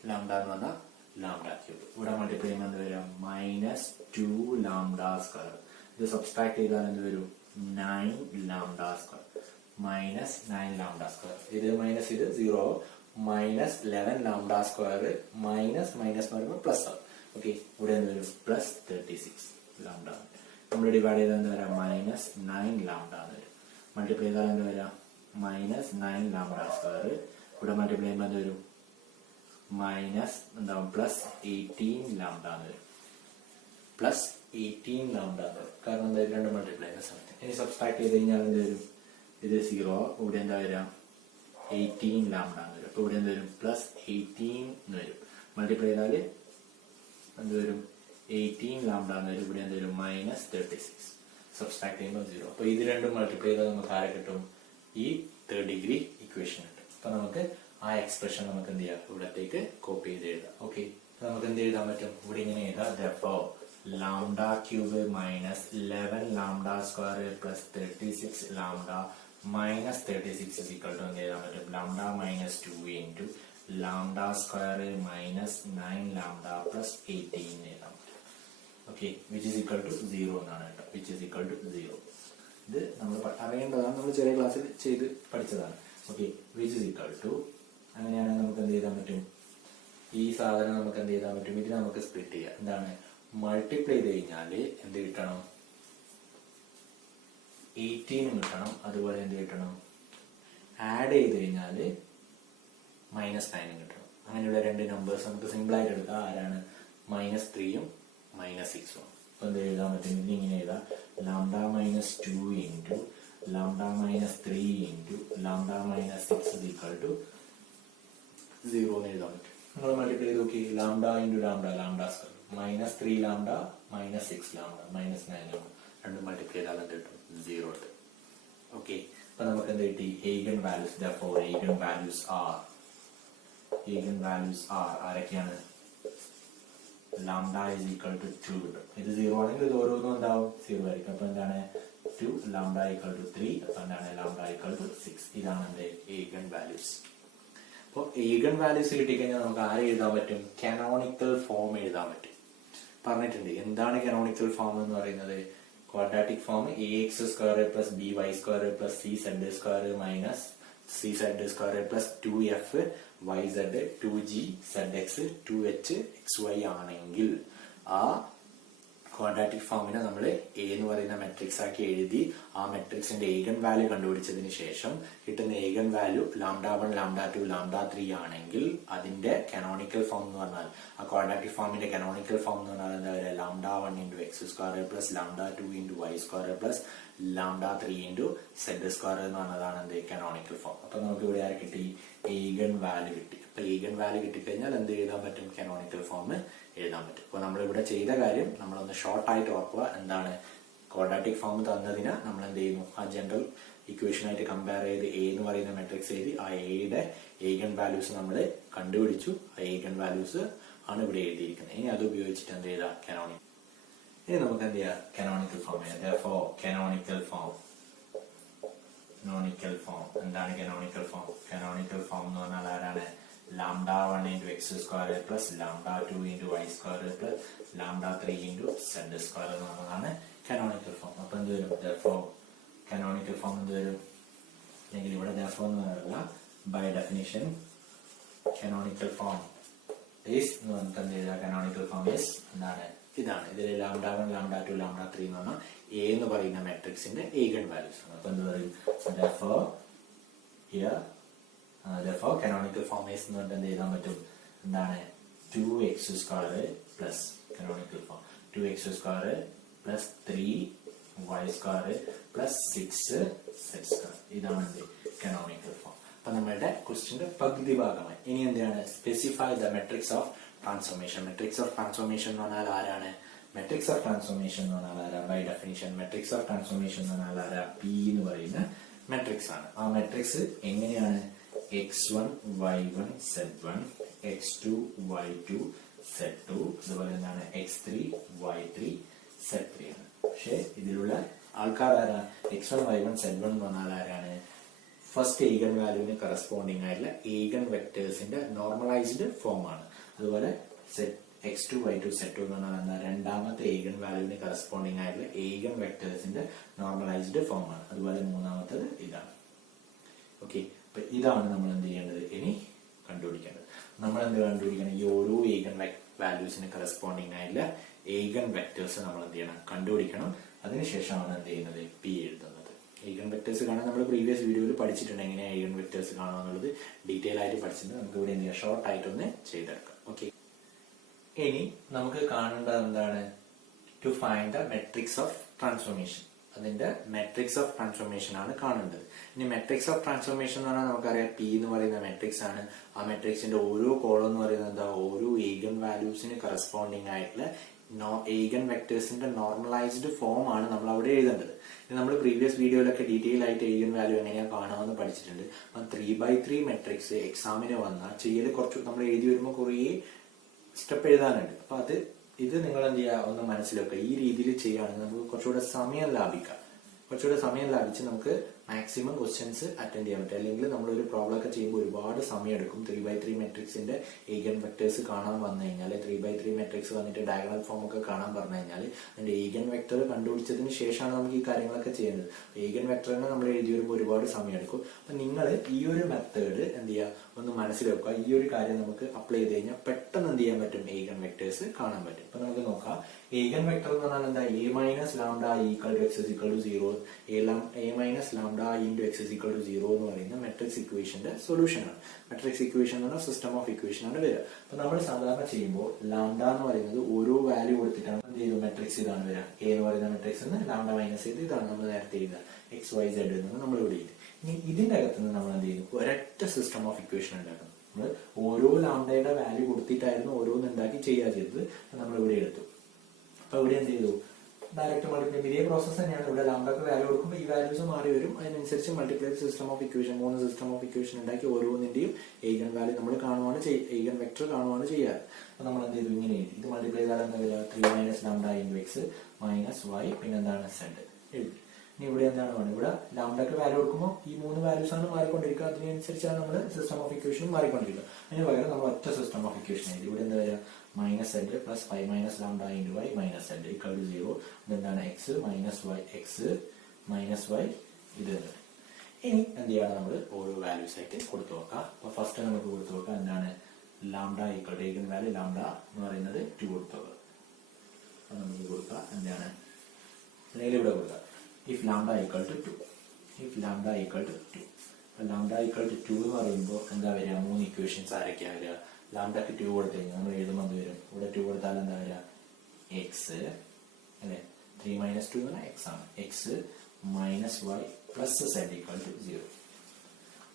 λ എന്ന് പറഞ്ഞാൽ λ³. ഇവിടെ മൾട്ടിപ്ലൈ ചെയ്യുമ്പോൾ എന്ത് വരും -2 λ². ഇത് സബ്സ്ട്രാക്ട് ചെയ്താൽ എന്ത് വരും 9 λ². -9 λ². ഇത് മൈനസ് ഇത് 0 -11 λ² മൈനസ് എന്ന് പറയുമ്പോൾ പ്ലസ് ആവും. ഓക്കെ, ഇവിടെ എന്ത് വരും +36 λ. നമ്മൾ ഡിവൈഡ് ചെയ്താൽ എന്താ വരാം -9 λ എന്ന് വരും. മൾട്ടിപ്ലൈ ചെയ്താൽ എന്താ വരാം -9 λ². ഇവിടെ മൾട്ടിപ്ലൈ ചെയ്യുമ്പോൾ എന്ത് വരും എന്താവും +18 λ എന്ന് വരും. +18 λ എന്ന് വരും, കാരണം എന്താ രണ്ട് മൾട്ടിപ്ലൈ ചെയ്യുന്ന സമയത്ത്. ഇനി സബ്സ്ട്രാക്ട് ചെയ്ത് കഴിഞ്ഞാൽ എന്ത് വരും, ഇത് 0, ഇവിടെ എന്താ വരാം 18 λ എന്ന് വരും. അപ്പൊ ഇവിടെ എന്ത് വരും +18 എന്ന് വരും. മൾട്ടിപ്ലൈ ചെയ്താൽ എന്ത് വരും 18 λ എന്ന് വരും. ഇവിടെ എന്ത് വരും -36. സബ്സ്ട്രാക്ട് ചെയ്യുമ്പോൾ 0. അപ്പൊ ഇത് രണ്ടും മൾട്ടിപ്ലൈ ചെയ്താൽ നമുക്ക് ആരെ കിട്ടും, ഈ തേർഡ് ഡിഗ്രി ഇക്വേഷൻ കിട്ടും. അപ്പൊ നമുക്ക് ആ എക്സ്പ്രഷൻ നമുക്ക് എന്ത് ചെയ്യാം, ഇവിടത്തേക്ക് കോപ്പി ചെയ്ത് എഴുതാം. ഓക്കെ, നമുക്ക് എന്ത് എഴുതാൻ പറ്റും, ഇവിടെ ഇങ്ങനെ എഴുതാം. therefore λ³ -11 λ² +36 λ -36 എന്ത് എഴുതാൻ പറ്റും, λ -2 × λ² -9 λ +18 എഴുതാൻ പറ്റും. Okay, which is equal to 0 എന്നാണ് കേട്ടോ, which is equal to 0. ഇത് നമ്മൾ അറിയേണ്ടതാണ്, നമ്മൾ ചെറിയ ക്ലാസ്സിൽ ചെയ്ത് പഠിച്ചതാണ്. Okay, which is equal to, അങ്ങനെയാണെങ്കിൽ നമുക്ക് എന്ത് ചെയ്താൻ പറ്റും, ഈ സാധനം നമുക്ക് എന്ത് ചെയ്താൻ പറ്റും, ഇത് നമുക്ക് സ്പ്ലിറ്റ് ചെയ്യാം. എന്താണ്, മൾട്ടിപ്ലൈ ചെയ്ത് കഴിഞ്ഞാൽ എന്ത് കിട്ടണം 18 കിട്ടണം. അതുപോലെ എന്ത് കിട്ടണം, ആഡ് ചെയ്ത് കഴിഞ്ഞാൽ -9 കിട്ടണം. അങ്ങനെയുള്ള രണ്ട് നമ്പേഴ്സ് നമുക്ക് സിമ്പിൾ ആയിട്ട് എടുക്കാം. ആരാണ് -3ഉം -6ഉം. അപ്പൊ എന്ത് എഴുതാൻ പറ്റും, ഇങ്ങനെ എഴുതാം λ -2 × λ -3 × λ -6 0 എന്ന് എഴുതാൻ പറ്റും. നമ്മൾ മൾട്ടിപ്ലൈ ചെയ്ത് നോക്കി, λ × λ -3 λ -6 λ -9 λ രണ്ട് മൾട്ടിപ്ലൈ ചെയ്താൽ എന്ത് കിട്ടും 0. ഓക്കെ, അപ്പൊ നമുക്ക് എന്ത് കിട്ടി, eigen values. therefore eigen values are eigen values ആരൊക്കെയാണ്? ലാംഡ ഈസ് ഈക്വൽ ടു 2 കിട്ടും. ഇത് 0 ആണെങ്കിൽ ഇത് ഓരോന്നും എന്താവും? 0 ആയിരിക്കും. അപ്പൊ എന്താണ് 2 ലാംഡ ഈക്വൽ ടു 3. അപ്പൊ എന്താണ് ലാംഡ ഈക്വൽ ടു 6. ഇതാണ് എന്റെ ഈഗൻ വാല്യൂസ്. അപ്പോൾ ഈഗൻ വാല്യൂസ് കിട്ടിക്കഴിഞ്ഞാൽ നമുക്ക് ആരെ എഴുതാൻ പറ്റും? കാനോണിക്കൽ ഫോം എഴുതാൻ പറ്റും. പറഞ്ഞിട്ടുണ്ട്. എന്താണ് കാനോണിക്കൽ ഫോം എന്ന് പറയുന്നത്? Quadratic form ax² plus by² plus cz² minus cz² plus 2f yz 2g zx 2h xy ആണെങ്കിൽ ആ ക്വാഡ്രാറ്റിക് ഫോമിനെ നമ്മൾ എ എന്ന് പറയുന്ന മെട്രിക്സ് ആക്കി എഴുതി ആ മെട്രിക്സിന്റെ ഈഗൻ വാല്യൂ കണ്ടുപിടിച്ചതിന് ശേഷം കിട്ടുന്ന ഈഗൻ വാല്യൂ λ1 λ2 λ3 ആണെങ്കിൽ അതിന്റെ കാനോണിക്കൽ ഫോം എന്ന് പറഞ്ഞാൽ ആ ക്വാഡ്രാറ്റിക് ഫോമിന്റെ കാനോണിക്കൽ ഫോം എന്ന് പറഞ്ഞാൽ എന്താ പറയുക? λ1 × x² plus λ2 × y² plus λ3 × z² എന്ന് പറഞ്ഞതാണ് എന്ത് കാനോണിക്കൽ ഫോം. അപ്പൊ നമുക്ക് ഇവിടെ ആരെ കിട്ടി? ഈഗൻ വാല്യൂ കിട്ടി. അപ്പൊ ഈഗൻ വാല്യൂ കിട്ടിക്കഴിഞ്ഞാൽ എന്ത് എഴുതാൻ പറ്റും? കാനോണിക്കൽ ഫോം എഴുതാൻ പറ്റും. അപ്പൊ നമ്മൾ ഇവിടെ ചെയ്ത കാര്യം നമ്മളൊന്ന് ഷോർട്ട് ആയിട്ട് ഓർക്കുക. എന്താണ്? ക്വാഡ്രാറ്റിക് ഫോം തന്നതിന് നമ്മൾ എന്ത് ചെയ്യുന്നു? ആ ജനറൽ ഇക്വേഷൻ ആയിട്ട് കമ്പയർ ചെയ്ത് എ എന്ന് പറയുന്ന മെട്രിക്സ് എഴുതി ആ എയുടെ ഈഗൻ വാല്യൂസ് നമ്മൾ കണ്ടുപിടിച്ചു. ആ ഈഗൻ വാല്യൂസ് ആണ് ഇവിടെ എഴുതിയിരിക്കുന്നത്. ഇനി അത് ഉപയോഗിച്ചിട്ട് എന്ത് ചെയ്താൽ കാനോണിക്. ഇനി നമുക്ക് എന്ത് ചെയ്യാം? കാനോണിക്കൽ ഫോം കാനോണിക്കൽ ഫോം എന്താണ് കാനോണിക്കൽ ഫോം? കാനോണിക്കൽ ഫോം എന്ന് പറഞ്ഞാൽ ആരാണ്? λ1 × x² plus λ2 × y² plus λ3 × z² എന്ന് പറഞ്ഞതാണ് കാനോണിക്കൽ ഫോം. അപ്പൊ എന്ത് വരും? കാനോണിക്കൽ ഫോം എന്ത് വരും? അല്ലെങ്കിൽ ഇവിടെ therefore എന്ന് പറയില്ല. By definition canonical form is എന്ന് പറഞ്ഞിട്ട് എന്ത് ചെയ്താൽ കാനോണിക്കൽ ഫോം ഈസ് എന്താണ്? ഇതാണ്. ഇതിൽ λ1 λ2 λ3 എന്ന് പറഞ്ഞാൽ എ എന്ന് പറയുന്ന മെട്രിക്സിന്റെ ഈഗൻ വാല്യൂസ് ആണ്. അപ്പൊ എന്ത് പറയും? therefore canonical form is എന്ന് പറഞ്ഞിട്ട് എന്ത് എഴുതാൻ പറ്റും? എന്താണ്? 2x² plus canonical form 2x² plus 3y² plus 6z². ഇതാണ് എന്ത് canonical form. അപ്പൊ നമ്മളുടെ ക്വസ്റ്റ്യന്റെ പകുതി ഭാഗമായി. ഇനി എന്താണ്? Specify the matrix of transformation. Matrix of transformation എന്ന് പറഞ്ഞാൽ ആരാണ്? മെട്രിക്സ് ഓഫ് ട്രാൻസ്ഫോർമേഷൻ എന്ന് പറഞ്ഞാൽ ആരാ? By definition matrix of transformation എന്ന് പറഞ്ഞാൽ ആരാ? പി എന്ന് പറയുന്ന മെട്രിക്സ് ആണ്. ആ മെട്രിക്സ് എങ്ങനെയാണ്? x1 y1 z1 x2 y2 z2 അതുപോലെ എന്താണ് x3 y3 z3 ആണ്. പക്ഷെ ഇതിലുള്ള ആൾക്കാർ ആരാ? x1 y1 z1 എന്ന് പറഞ്ഞാൽ ആരാണ്? ഫസ്റ്റ് ഈഗൻ വാല്യൂവിന് കറസ്പോണ്ടിങ് ആയിട്ടുള്ള ഈഗൻ വെക്ടേഴ്സിന്റെ നോർമലൈസ്ഡ് ഫോം ആണ്. അതുപോലെ x2 y2 z2 എന്ന് പറഞ്ഞാൽ രണ്ടാമത്തെ ഈഗൻ വാല്യൂവിന് കറസ്പോണ്ടിങ് ആയിട്ടുള്ള ഈഗൻ വെക്ടേഴ്സിന്റെ നോർമലൈസ്ഡ് ഫോം ആണ്. അതുപോലെ മൂന്നാമത്തത് ഇതാണ്. ഓക്കെ, അപ്പൊ ഇതാണ് നമ്മൾ എന്ത് ചെയ്യേണ്ടത്? ഇനി കണ്ടുപിടിക്കേണ്ടത്. നമ്മൾ എന്ത് കണ്ടുപിടിക്കണം? ഈ ഓരോ ഈഗൻ വാല്യൂസിന് കറസ്പോണ്ടിങ് ആയിട്ടുള്ള ഈഗൻ വെക്ടേഴ്സ് നമ്മൾ എന്ത് ചെയ്യണം? കണ്ടുപിടിക്കണം. അതിനുശേഷമാണ് എന്ത് ചെയ്യുന്നത്? പി എഴുതുന്നത്. ഈഗൻ വെക്ടേഴ്സ് കാണാൻ നമ്മൾ പ്രീവിയസ് വീഡിയോയിൽ പഠിച്ചിട്ടുണ്ട്. എങ്ങനെയാണ് ഈഗൻ വെക്ടേഴ്സ് കാണാന്നുള്ളത് ഡീറ്റെയിൽ ആയിട്ട് പഠിച്ചിട്ടുണ്ട്. നമുക്ക് ഇവിടെ എന്ത് ചെയ്യാം? ഷോർട്ട് ആയിട്ടൊന്ന് ചെയ്തെടുക്കാം. ഓക്കെ, ഇനി നമുക്ക് കാണേണ്ടത് എന്താണ്? To find the matrix of transformation. അതിന്റെ മെട്രിക്സ് ഓഫ് ട്രാൻസ്ഫോർമേഷൻ ആണ് കാണേണ്ടത്. ഇനി മെട്രിക്സ് ഓഫ് ട്രാൻസ്ഫോർമേഷൻ എന്ന് പറഞ്ഞാൽ നമുക്കറിയാം പി എന്ന് പറയുന്ന മെട്രിക്സ് ആണ്. ആ മെട്രിക്സിന്റെ ഓരോ കോളം എന്ന് പറയുന്നത് എന്താ? ഓരോ ഈഗൻ വാല്യൂസിന് കറസ്പോണ്ടിങ് ആയിട്ടുള്ള ഈഗൻ വെക്ടേഴ്സിന്റെ നോർമലൈസ്ഡ് ഫോം ആണ് നമ്മൾ അവിടെ എഴുതേണ്ടത്. നമ്മൾ പ്രീവിയസ് വീഡിയോയിലൊക്കെ ഡീറ്റെയിൽ ആയിട്ട് ഈഗൻ വാല്യൂ എങ്ങനെയാ കാണാമെന്ന് പഠിച്ചിട്ടുണ്ട്. 3x3 മെട്രിക്സ് എക്സാമിന് വന്നാൽ ചെയ്യൽ കുറച്ച് നമ്മൾ എഴുതി വരുമ്പോൾ കുറേ സ്റ്റെപ്പ് എഴുതാനുണ്ട്. അപ്പൊ ഇത് നിങ്ങൾ എന്ത് ചെയ്യുക? ഒന്ന് മനസ്സിലാക്കുക. ഈ രീതിയിൽ ചെയ്യുകയാണെങ്കിൽ നമുക്ക് കുറച്ചുകൂടെ സമയം ലാഭിക്കാം. കുറച്ചുകൂടെ സമയം ലാഭിച്ച് നമുക്ക് മാക്സിമം ക്വസ്റ്റ്യൻസ് അറ്റൻഡ് ചെയ്യാൻ പറ്റും. അല്ലെങ്കിൽ നമ്മളൊരു പ്രോബ്ലം ഒക്കെ ചെയ്യുമ്പോൾ ഒരുപാട് സമയം എടുക്കും. 3x3 മെട്രിക്സിന്റെ ഈഗൻ വെക്ടേഴ്സ് കാണാൻ വന്നു കഴിഞ്ഞാൽ 3x3 മെട്രിക്സ് വന്നിട്ട് ഡയഗണൽ ഫോം ഒക്കെ കാണാൻ പറഞ്ഞു കഴിഞ്ഞാൽ അതിന്റെ ഈഗൻ വെക്ടർ കണ്ടുപിടിച്ചതിന് ശേഷമാണ് നമുക്ക് ഈ കാര്യങ്ങളൊക്കെ ചെയ്യുന്നത്. ഈഗൻ വെക്ടറിനെ നമ്മൾ എഴുതി വരുമ്പോൾ ഒരുപാട് സമയം എടുക്കും. അപ്പൊ നിങ്ങൾ ഈ ഒരു മെത്തേഡ് എന്ത് ചെയ്യുക? ഒന്ന് മനസ്സിലാക്കുക. ഈ ഒരു കാര്യം നമുക്ക് അപ്ലൈ ചെയ്ത് കഴിഞ്ഞാൽ പെട്ടെന്ന് എന്ത് ചെയ്യാൻ പറ്റും? ഈഗൻ വെക്ടേഴ്സ് കാണാൻ പറ്റും. അപ്പൊ നമുക്ക് നോക്കാം. ഈഗൻ വെക്ടർ എന്ന് പറഞ്ഞാൽ എന്താ? a minus lambda equal to x is equal to 0 a minus lambda into x is equal to 0 എന്ന് പറയുന്ന മെട്രിക്സ് ഇക്വേഷന്റെ സൊല്യൂഷൻ ആണ്. മെട്രിക്സ് ഇക്വേഷൻ എന്ന് പറഞ്ഞാൽ സിസ്റ്റം ഓഫ് ഇക്വേഷൻ ആണ് വരിക. അപ്പൊ നമ്മൾ സാധാരണ ചെയ്യുമ്പോൾ ലാംഡ എന്ന് പറയുന്നത് ഓരോ വാല്യൂ കൊടുത്തിട്ടാണ് എന്ത് ചെയ്തു? മെട്രിക്സ് ഇതാണ് വരിക. a എന്ന് പറയുന്ന മെട്രിക്സ് ലാംഡ മൈനസ് ചെയ്ത് ഇതാണ് നമ്മൾ നേരത്തെ എഴുതുക. xyz എന്ന് നമ്മൾ ഇവിടെ എഴുതി. ഇനി ഇതിന്റെ അകത്ത് നിന്ന് നമ്മൾ എന്ത് ചെയ്യുന്നു? ഒരൊറ്റ സിസ്റ്റം ഓഫ് ഇക്വേഷൻ ഉണ്ടാക്കുന്നു. നമ്മൾ ഓരോ ലാംഡയുടെ വാല്യൂ കൊടുത്തിട്ടായിരുന്നു ഓരോന്ന് ഉണ്ടാക്കി ചെയ്യുക ചെയ്തത്. നമ്മൾ ഇവിടെ എടുത്തു. അപ്പൊ ഇവിടെ എന്ത് ചെയ്തു? ഡയറക്റ്റ് മൾട്ടിപ്ലൈ ഇതേ പ്രോസസ് തന്നെയാണ്. ഇവിടെ ലാംഡക്ക് വാല്യൂ കൊടുക്കുമ്പോൾ ഈ വാല്യൂസ് മാറി വരും. അതിനനുസരിച്ച് multiply system of equation 3 system of equation ഉണ്ടാക്കി ഓരോന്നിന്റെയും ഏഗൻ വാല്യൂ നമ്മൾ കാണുവാണ് ഏഗൻ വെക്ടർ കാണുവാണ് ചെയ്യാറ്. അപ്പൊ നമ്മൾ എന്ത് ചെയ്തു, ഇങ്ങനെ എഴുതി. ഇത് മൾട്ടിപ്ലൈ ചെയ്താൽ എന്താ വരിക, 3 - lambda into x minus y പിന്നെ എന്താണ് സെഡ് എഴുതി. ഇനി ഇവിടെ എന്താണ് വേണം, ഇവിടെ ലാംഡക്ക് വാല്യൂ കൊടുക്കുമ്പോൾ ഈ 3 വാല്യൂസ് ആണ് മാറിക്കൊണ്ടിരിക്കുക. അതിനനുസരിച്ചാണ് നമ്മൾ സിസ്റ്റം ഓഫ് ഇക്വേഷൻ മാറിക്കൊണ്ടിരിക്കുക. അതിന് പകരം നമ്മൾ ഒറ്റ സിസ്റ്റം ഓഫ് ഇക്വേഷൻ എഴുതി. ഇവിടെ എന്താ വരിക, minus z plus 5 - lambda into y minus z equal to 0. ഇതെന്താണ് x minus y, x minus y ഇത്. ഇനി എന്ത് ചെയ്യണം, നമ്മൾ ഓരോ വാല്യൂസ് ആയിട്ട് കൊടുത്തു നോക്കാം. അപ്പൊ ഫസ്റ്റ് നമുക്ക് കൊടുത്തു നോക്കാം എന്താണ്, lambda equal to eigen value lambda എന്ന് പറയുന്നത് 2 കൊടുത്തു നോക്കാം. അപ്പൊ നമുക്ക് കൊടുക്കാം എന്താണ്, അല്ലെങ്കിൽ ഇവിടെ കൊടുക്കാം if lambda equal to 2. If lambda equal to 2. അപ്പൊ ലാംഡ ഈക്വൽ ടു 2 എന്ന് പറയുമ്പോൾ എന്താ വരിക, 3 ഇക്വേഷൻസ് ആരൊക്കെയാ വരിക. ലാംഡക്ക് 2 കൊടുത്തു കഴിഞ്ഞാൽ നമ്മൾ എഴുതുമ്പോൾ എന്ത് വരും, ഇവിടെ 2 കൊടുത്താൽ എന്താ വരിക, എക്സ് അല്ലെ, 3 - 2 എന്ന് പറഞ്ഞാൽ എക്സ് ആണ്. X minus y plus z equal to 0.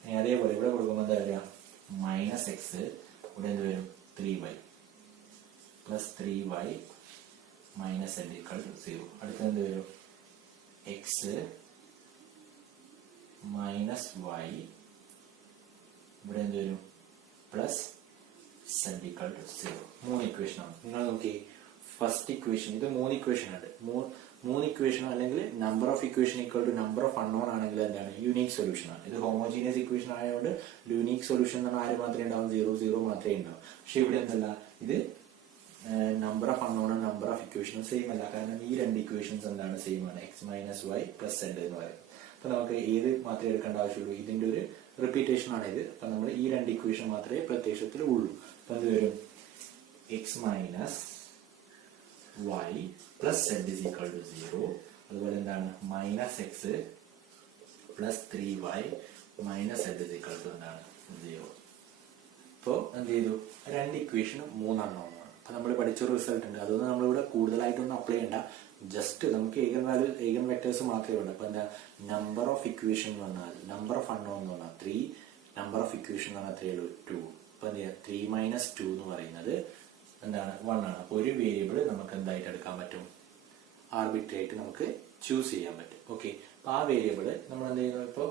ഇനി അതേപോലെ ഇവിടെ കൊടുക്കുമ്പോൾ എന്താ വരിക, മൈനസ് എക്സ്, ഇവിടെ എന്ത് വരും 3y plus 3y minus z equal to 0. അടുത്ത എന്ത് വരും, എക്സ് മൈനസ് വൈ, ഇവിടെ എന്ത് വരും plus z equal to 0. 3 equation ആണ്. നിങ്ങൾ നോക്കി ഫസ്റ്റ് ഇക്വേഷൻ, ഇത് 3 ഇക്വേഷൻ ഉണ്ട്. 3 ഇക്വേഷൻ അല്ലെങ്കിൽ number of equation equal to number of unknown ആണെങ്കിൽ എന്താണ്, യൂണീക് സൊല്യൂഷൻ ആണ്. ഇത് ഹോമോജീനിയസ് ഇക്വേഷൻ ആയതുകൊണ്ട് യൂണീക് സൊല്യൂഷൻ എന്ന് പറഞ്ഞാൽ ആര് മാത്രമേ ഉണ്ടാവും, 0 0 മാത്രമേ ഉണ്ടാവും. പക്ഷെ ഇവിടെ എന്തല്ല, ഇത് നമ്പർ ഓഫ് അൺനോണും നമ്പർ ഓഫ് ഇക്വേഷനും സെയിം അല്ല. കാരണം ഈ 2 ഇക്വേഷൻസ് എന്താണ് സെയിം ആണ്, x minus y plus z എന്ന് പറയുന്നത്. അപ്പൊ നമുക്ക് ഏത് മാത്രമേ എടുക്കേണ്ട ആവശ്യമുള്ളൂ, ഇതിന്റെ ഒരു റിപ്പീറ്റേഷൻ ആണ് ഇത്. അപ്പൊ നമ്മൾ ഈ 2 ഇക്വേഷൻ മാത്രമേ പ്രത്യക്ഷത്തിൽ ഉള്ളൂ. അപ്പൊ എന്ത് വരും, x minus y plus z is equal to 0. അതുപോലെ എന്താണ്, minus x plus 3y minus z is equal to എന്താണ് 0. ഇപ്പോ എന്ത് ചെയ്തു, 2 ഇക്വേഷനും 3 അൺനോൺ ആണ്. അപ്പൊ നമ്മൾ പഠിച്ചൊരു റിസൾട്ട് ഉണ്ട്. അതൊന്നും നമ്മളിവിടെ കൂടുതലായിട്ടൊന്നും അപ്ലൈ ചെയ്യണ്ട. ജസ്റ്റ് നമുക്ക് ഏഗൻ വാല്യൂ ഏഗൻ വെക്ടേഴ്സ് മാത്രമേ ഉള്ളൂ. അപ്പൊ എന്താ, നമ്പർ ഓഫ് ഇക്വേഷൻ എന്ന് പറഞ്ഞാൽ നമ്പർ ഓഫ് അൺനോൺ എന്ന് പറഞ്ഞാൽ 3, നമ്പർ ഓഫ് ഇക്വേഷൻ എന്ന് പറഞ്ഞാൽ 2. അപ്പൊ എന്ത് ചെയ്യാം, 3 - 2 എന്ന് പറയുന്നത് എന്താണ് 1 ആണ്. അപ്പൊ ഒരു വേരിയബിൾ നമുക്ക് എന്തായിട്ട് എടുക്കാൻ പറ്റും, ആർബിട്രറി ആയിട്ട് നമുക്ക് ചൂസ് ചെയ്യാൻ പറ്റും. ഓക്കെ, അപ്പൊ ആ വേരിയബിൾ നമ്മൾ എന്ത് ചെയ്യുന്നു, ഇപ്പൊ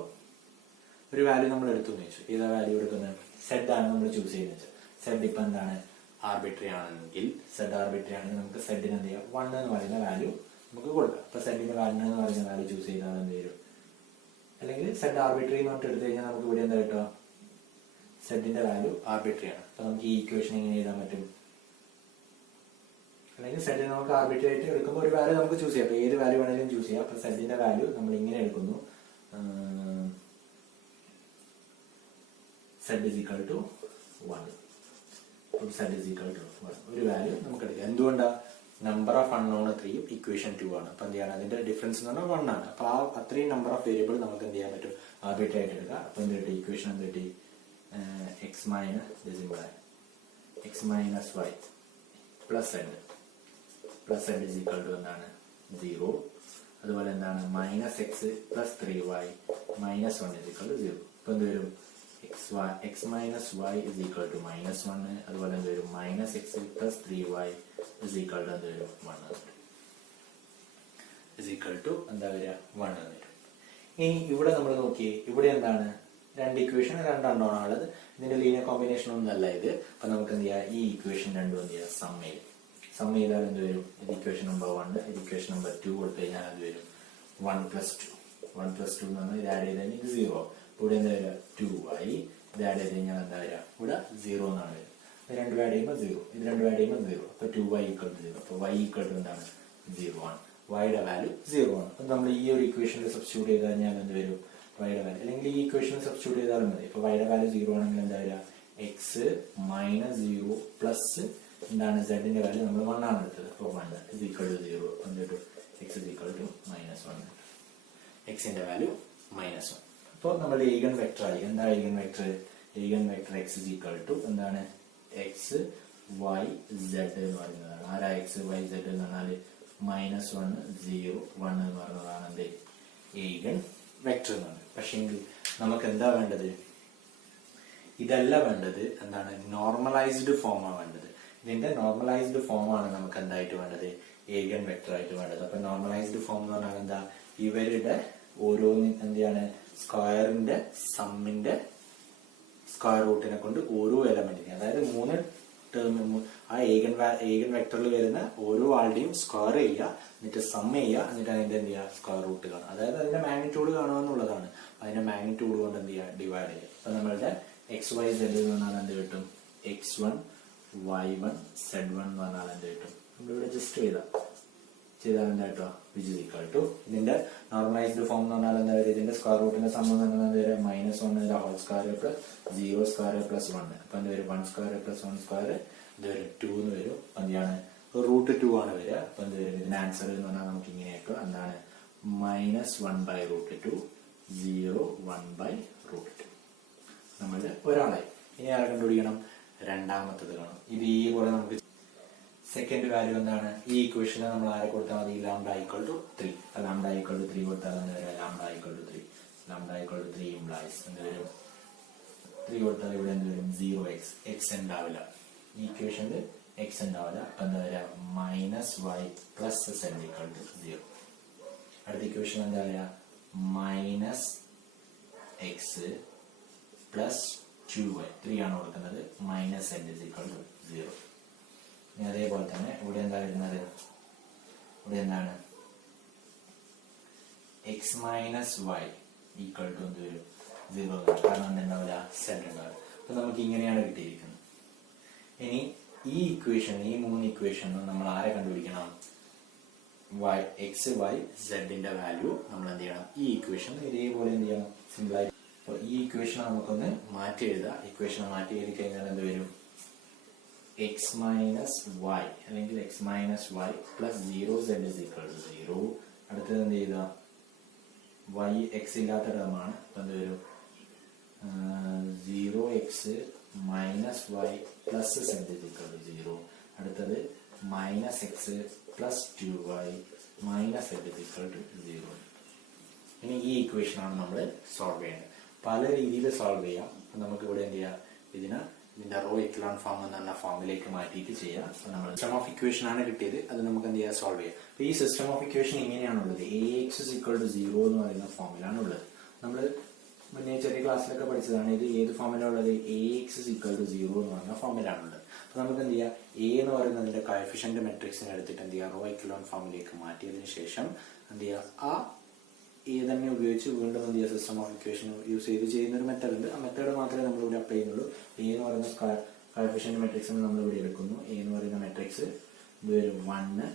ഒരു വാല്യൂ നമ്മൾ എടുത്തു എന്ന് വെച്ചു. ഏതാ വാല്യൂ എടുക്കുന്നത്, സെഡ് ആണ് നമ്മൾ ചൂസ് ചെയ്യുന്നത്. സെഡ് ഇപ്പൊ എന്താണ് ആർബിട്രറി ആണെങ്കിൽ, സെഡ് ആർബിട്രറി ആണെങ്കിൽ നമുക്ക് സെഡിന് എന്ത് ചെയ്യാം, 1 എന്ന് പറയുന്ന വാല്യൂ നമുക്ക് കൊടുക്കാം. അപ്പൊ സെഡിന് 1 എന്ന് പറയുന്ന വാല്യൂ ചൂസ് ചെയ്താൽ എന്ത് വരും, അല്ലെങ്കിൽ സെഡ് ആർബിട്രറി എന്ന് പറഞ്ഞിട്ട് എടുത്തു കഴിഞ്ഞാൽ നമുക്ക് ഇവിടെ എന്താ കിട്ടുക, സെഡിന്റെ വാല്യൂ ആർബിട്രറി ആണ്. അപ്പൊ നമുക്ക് ഈ ഇക്വേഷൻ എങ്ങനെ എഴുതാൻ പറ്റും, അല്ലെങ്കിൽ സെഡിന് നമുക്ക് ആർബിട്രറി ആയിട്ട് എടുക്കുമ്പോൾ ഒരു വാല്യൂ നമുക്ക് ചൂസ് ചെയ്യാം. അപ്പൊ ഏത് വാല്യൂ വേണമെങ്കിലും ചൂസ് ചെയ്യാം. അപ്പൊ സെഡിന്റെ വാല്യൂ നമ്മൾ ഇങ്ങനെ എടുക്കുന്നു, z is equal to 1. Z is equal to 1 ഒരു വാല്യൂ നമുക്ക് എടുക്കാം. എന്തുകൊണ്ടാ, നമ്പർ ഓഫ് അൺനോൺ 3യും ഇക്വേഷൻ 2 ആണ്. അപ്പൊ എന്ത് ചെയ്യണം, അതിന്റെ ഡിഫറൻസ് എന്ന് പറഞ്ഞാൽ 1 ആണ്. അപ്പൊ ആ അത്രയും നമ്പർ ഓഫ് വേരിയബിൾ നമുക്ക് എന്ത് ചെയ്യാൻ പറ്റും, ആർബിട്രറി ആയിട്ട് എടുക്കാം. അപ്പൊ എന്ത് കിട്ടി, ഇക്വേഷൻ എന്ത് കിട്ടി, x minus y plus z is equal to എന്താണ് 0. അതുപോലെ എന്താണ്, minus x plus 3y minus 1 is equal to 0. ഇപ്പൊ എന്ത് വരും, x minus y is equal to -1. അതുപോലെ എന്ത് വരും, minus x plus 3y is equal to എന്ത് വരും, 1 ഇസ് ഈക്വൽ ടു എന്താ വരിക, 1 എന്ന് വരും. ഇനി ഇവിടെ നമ്മൾ നോക്കിയേ, ഇവിടെ എന്താണ്, 2 ഇക്വേഷൻ 2 അൺനോൺ ആണുള്ളത്. ഇതിന്റെ ലീനിയർ കോമ്പിനേഷൻ ഒന്നും അല്ല ഇത്. അപ്പൊ നമുക്ക് എന്ത് ചെയ്യാം, ഈ ഇക്വേഷൻ രണ്ടും എന്ത് ചെയ്യാം, സം ചെയ്താൽ എന്ത് വരും, ഇത് ഇക്വേഷൻ നമ്പർ 1, ഇത് ഇക്വേഷൻ നമ്പർ 2 കൊടുത്തു കഴിഞ്ഞാൽ എന്ത് വരും, 1 + 2 എന്ന് പറഞ്ഞാൽ ഇത് ആഡ് ചെയ്ത് കഴിഞ്ഞാൽ ഇത് 0. ഇവിടെ എന്താ വരിക, 2y. ഇത് ആഡ് ചെയ്ത് കഴിഞ്ഞാൽ എന്താ വരിക, ഇവിടെ 0 എന്നാണ് വരിക. ഇത് 2 ആഡ് ചെയ്യുമ്പോൾ 0, ഇത് 2 ആഡ് ചെയ്യുമ്പോൾ 0. അപ്പൊ 2y = 0. അപ്പൊ y = എന്താണ്, 0 ആണ്. വൈയുടെ വാല്യൂ 0 ആണ്. അപ്പൊ നമ്മൾ ഈ ഒരു ഇക്വേഷനിൽ സബ്സ്റ്റിറ്റ്യൂട്ട് ചെയ്ത് കഴിഞ്ഞാൽ എന്ത് വരും, വൈയുടെ വാല്യൂ, അല്ലെങ്കിൽ ഈ ഇക്വേഷനിൽ സബ്സ്റ്റിറ്റ്യൂട്ട് ചെയ്താലും മതി. ഇപ്പൊ വൈയുടെ വാല്യൂ 0 ആണെങ്കിൽ എന്താ വരിക, എക്സ് മൈനസ് 0 പ്ലസ് എന്താണ്, സെഡിന്റെ വാല്യൂ നമ്മൾ 1 ആണ് എടുത്തത്. അപ്പൊ 1 ഇസ് ഈക്വൽ ടു 0. എന്ത്, എക്സ് ഇസ് ഈക്വൽ ടു -1. എക്സിന്റെ വാല്യൂ -1. അപ്പോൾ നമ്മൾ ഈഗൻ വെക്ടർ ആയി. എന്താ eigen vector, x is equal to എന്താണ്, എക്സ് വൈ സെഡ് എന്ന് പറയുന്നതാണ്. ആരാ എക്സ് വൈ സെഡ് എന്ന് പറഞ്ഞാൽ -1 0 1 എന്ന് പറയുന്നതാണ് എന്ത്, ഈഗൻ വെക്ടർ എന്ന് പറയുന്നത്. പക്ഷേ നമുക്ക് എന്താ വേണ്ടത്, ഇതല്ല വേണ്ടത്, എന്താണ്, നോർമലൈസ്ഡ് ഫോമാണ് വേണ്ടത്. ഇതിന്റെ നോർമലൈസ്ഡ് ഫോമാണ് നമുക്ക് എന്തായിട്ട് വേണ്ടത്, ഏഗൻ വെക്ടർ ആയിട്ട് വേണ്ടത്. അപ്പൊ നോർമലൈസ്ഡ് ഫോം എന്ന് പറഞ്ഞാൽ എന്താ, ഇവരുടെ ഓരോന്ന് എന്താണ്, സ്ക്വയറിന്റെ സമ്മിന്റെ സ്ക്വയർ റൂട്ടിനെ കൊണ്ട് ഓരോ എലമെന്റിനെ, അതായത് 3 ടേം ആ ഏഗൻ വെക്ടറിൽ വരുന്ന ഓരോ ആളുടെയും സ്ക്വയർ ചെയ്യുക, എന്നിട്ട് സം ചെയ്യുക, എന്നിട്ട് അതിന്റെ എന്ത് ചെയ്യുക, സ്ക്വയർ റൂട്ട് കാണുക. അതായത് അതിന്റെ മാഗ്നിറ്റ്യൂഡ് കാണുക എന്നുള്ളതാണ്. അതിന്റെ മാഗ്നിറ്റ്യൂഡ് കൊണ്ട് എന്ത് ചെയ്യുക, ഡിവൈഡ് ചെയ്യുക. അപ്പൊ നമ്മളുടെ XYZ എന്ന് പറഞ്ഞാൽ എന്ത് കിട്ടും, X1 Y1 Z1 എന്ന് പറഞ്ഞാൽ എന്ത് കിട്ടും, നമ്മളിവിടെ ജസ്റ്റ് ചെയ്താൽ എന്താ കിട്ടുക, വിച്ച് ഈസ് ഈക്വൽ ടു, ഇതിന്റെ നോർമലൈസ്ഡ് ഫോം എന്ന് പറഞ്ഞാൽ എന്താ വരും, ഇതിന്റെ സ്ക്വയർ റൂട്ടിന്റെ സം എന്ന് പറഞ്ഞാൽ എന്താ വരും, -1 whole square plus 0 square plus 1. അപ്പൊ എന്ത് വരും, 1 സ്ക്വയർ പ്ലസ് 1 സ്ക്വയർ ഇത് വരും 2 എന്ന് വരും. അപ്പൊ എന്താണ്, √2 ആണ് വരിക. അപ്പൊ എന്ത് വരും, ഇതിന്റെ ആൻസർ എന്ന് പറഞ്ഞാൽ നമുക്ക് ഇങ്ങനെയൊക്കെ എന്താണ്, -1/√2 0 1/√2. നമ്മളുടെ ഒരാളായി. ഇനി ആരെ കണ്ടുപിടിക്കണം, രണ്ടാമത്തത് കാണും. ഇത് ഈ പോലെ നമുക്ക് സെക്കൻഡ് വാല്യൂ എന്താണ്, ഈ ഇക്വേഷന് നമ്മൾ ആരെ കൊടുത്താൽ മതി, λ = 3. λ = 3 കൊടുത്താൽ എന്ത് വരും, λ = 3. λ = 3 ഇംപ്ലൈസ് എന്ത് വരും, 3 കൊടുത്താൽ ഇവിടെ എന്ത് വരും, 0x, x ഉണ്ടാവില്ല ഈ ഇക്വേഷനിൽ, x ഉണ്ടാവില്ല. അപ്പൊ എന്താ വരിക, -y + z = 0. അടുത്ത ഇക്വേഷൻ എന്താ വരിക, -x + 2y, 3 ആണ് കൊടുക്കുന്നത്, -z = 0. അതേപോലെ തന്നെ ഇവിടെ എന്താ വരുന്നത്, ഇവിടെ എന്താണ്, x - y = എന്ത് വരും, 0. കാരണം എന്തുണ്ടാവില്ല, z ഉണ്ടാവില്ല. അപ്പൊ നമുക്ക് ഇങ്ങനെയാണ് കിട്ടിയിരിക്കുന്നത്. ഇനി ഈ ഇക്വേഷൻ, ഈ 3 ഇക്വേഷനും നമ്മൾ ആരെ കണ്ടുപിടിക്കണം, x y z ന്റെ വാല്യൂ നമ്മൾ എന്ത് ചെയ്യണം, ഈ ഇക്വേഷൻ ഇതേപോലെ എന്ത് ചെയ്യണം, സിമ്പിൾ ആയിട്ട്. അപ്പൊ ഈ ഇക്വേഷൻ നമുക്കൊന്ന് മാറ്റി എഴുതാം. ഇക്വേഷൻ മാറ്റി എഴുതി കഴിഞ്ഞാൽ എന്ത് വരും, x - y അല്ലെങ്കിൽ x - y + 0z = 0. അടുത്തത് എന്ത് ചെയ്താ, y x ഇല്ലാത്ത ടേമാണ്. അപ്പൊ എന്ത് വരും, 0x - y + z = 0. അടുത്തത് -x + 2y - z = 0. ഇനി ഈ ഇക്വേഷൻ ആണ് നമ്മൾ സോൾവ് ചെയ്യേണ്ടത്. പല രീതിയിൽ സോൾവ് ചെയ്യാം. നമുക്ക് ഇവിടെ എന്ത് ചെയ്യാം, ഇതിന്റെ റോ എക്ലോൺ ഫോം എന്ന് പറഞ്ഞ ഫോമിലേക്ക് മാറ്റിയിട്ട് ചെയ്യാം. നമ്മൾ സിസ്റ്റം ഓഫ് ഇക്വേഷൻ ആണ് കിട്ടിയത്, അത് നമുക്ക് എന്ത് ചെയ്യാം, സോൾവ് ചെയ്യാം. അപ്പൊ ഈ സിസ്റ്റം ഓഫ് ഇക്വേഷൻ ഇങ്ങനെയാണുള്ളത്, ax = 0 എന്ന് പറയുന്ന ഫോമിലാണ് ഉള്ളത്. നമ്മൾ മുന്നേ ചെറിയ ക്ലാസ്സിലൊക്കെ പഠിച്ചതാണ്. ഇത് ഏത് ഫോമിലുള്ളത്, ax = 0 എന്ന് പറഞ്ഞ ഫോമിലാണുള്ളത്. അപ്പൊ നമുക്ക് എന്ത് ചെയ്യാം, a എന്ന് പറയുന്നതിന്റെ കോഎഫിഷ്യന്റ് മെട്രിക്സിനെ എടുത്തിട്ട് എന്ത് ചെയ്യാം, റോ എക്ലോൺ ഫോമിലേക്ക് മാറ്റിയതിനു ശേഷം എന്ത് ചെയ്യാം, ആ എ തന്നെ ഉപയോഗിച്ച് വീണ്ടും എന്ത് ചെയ്യുക, സിസ്റ്റം ഓഫ് ഇക്വേഷൻ യൂസ് ചെയ്ത് ചെയ്യുന്ന ഒരു മെത്തേഡ് ഉണ്ട്. ആ മെത്തേഡ് മാത്രമേ നമ്മൾ ഇവിടെ അപ്ലൈ ചെയ്യുന്നുള്ളൂ. എ എന്ന് പറയുന്ന കോഎഫിഷ്യന്റ് മെട്രിക്സ് നമ്മൾ ഇവിടെ എടുക്കുന്നു. എ എന്ന് പറയുന്ന മെട്രിക്സ് ഇത് വരും 1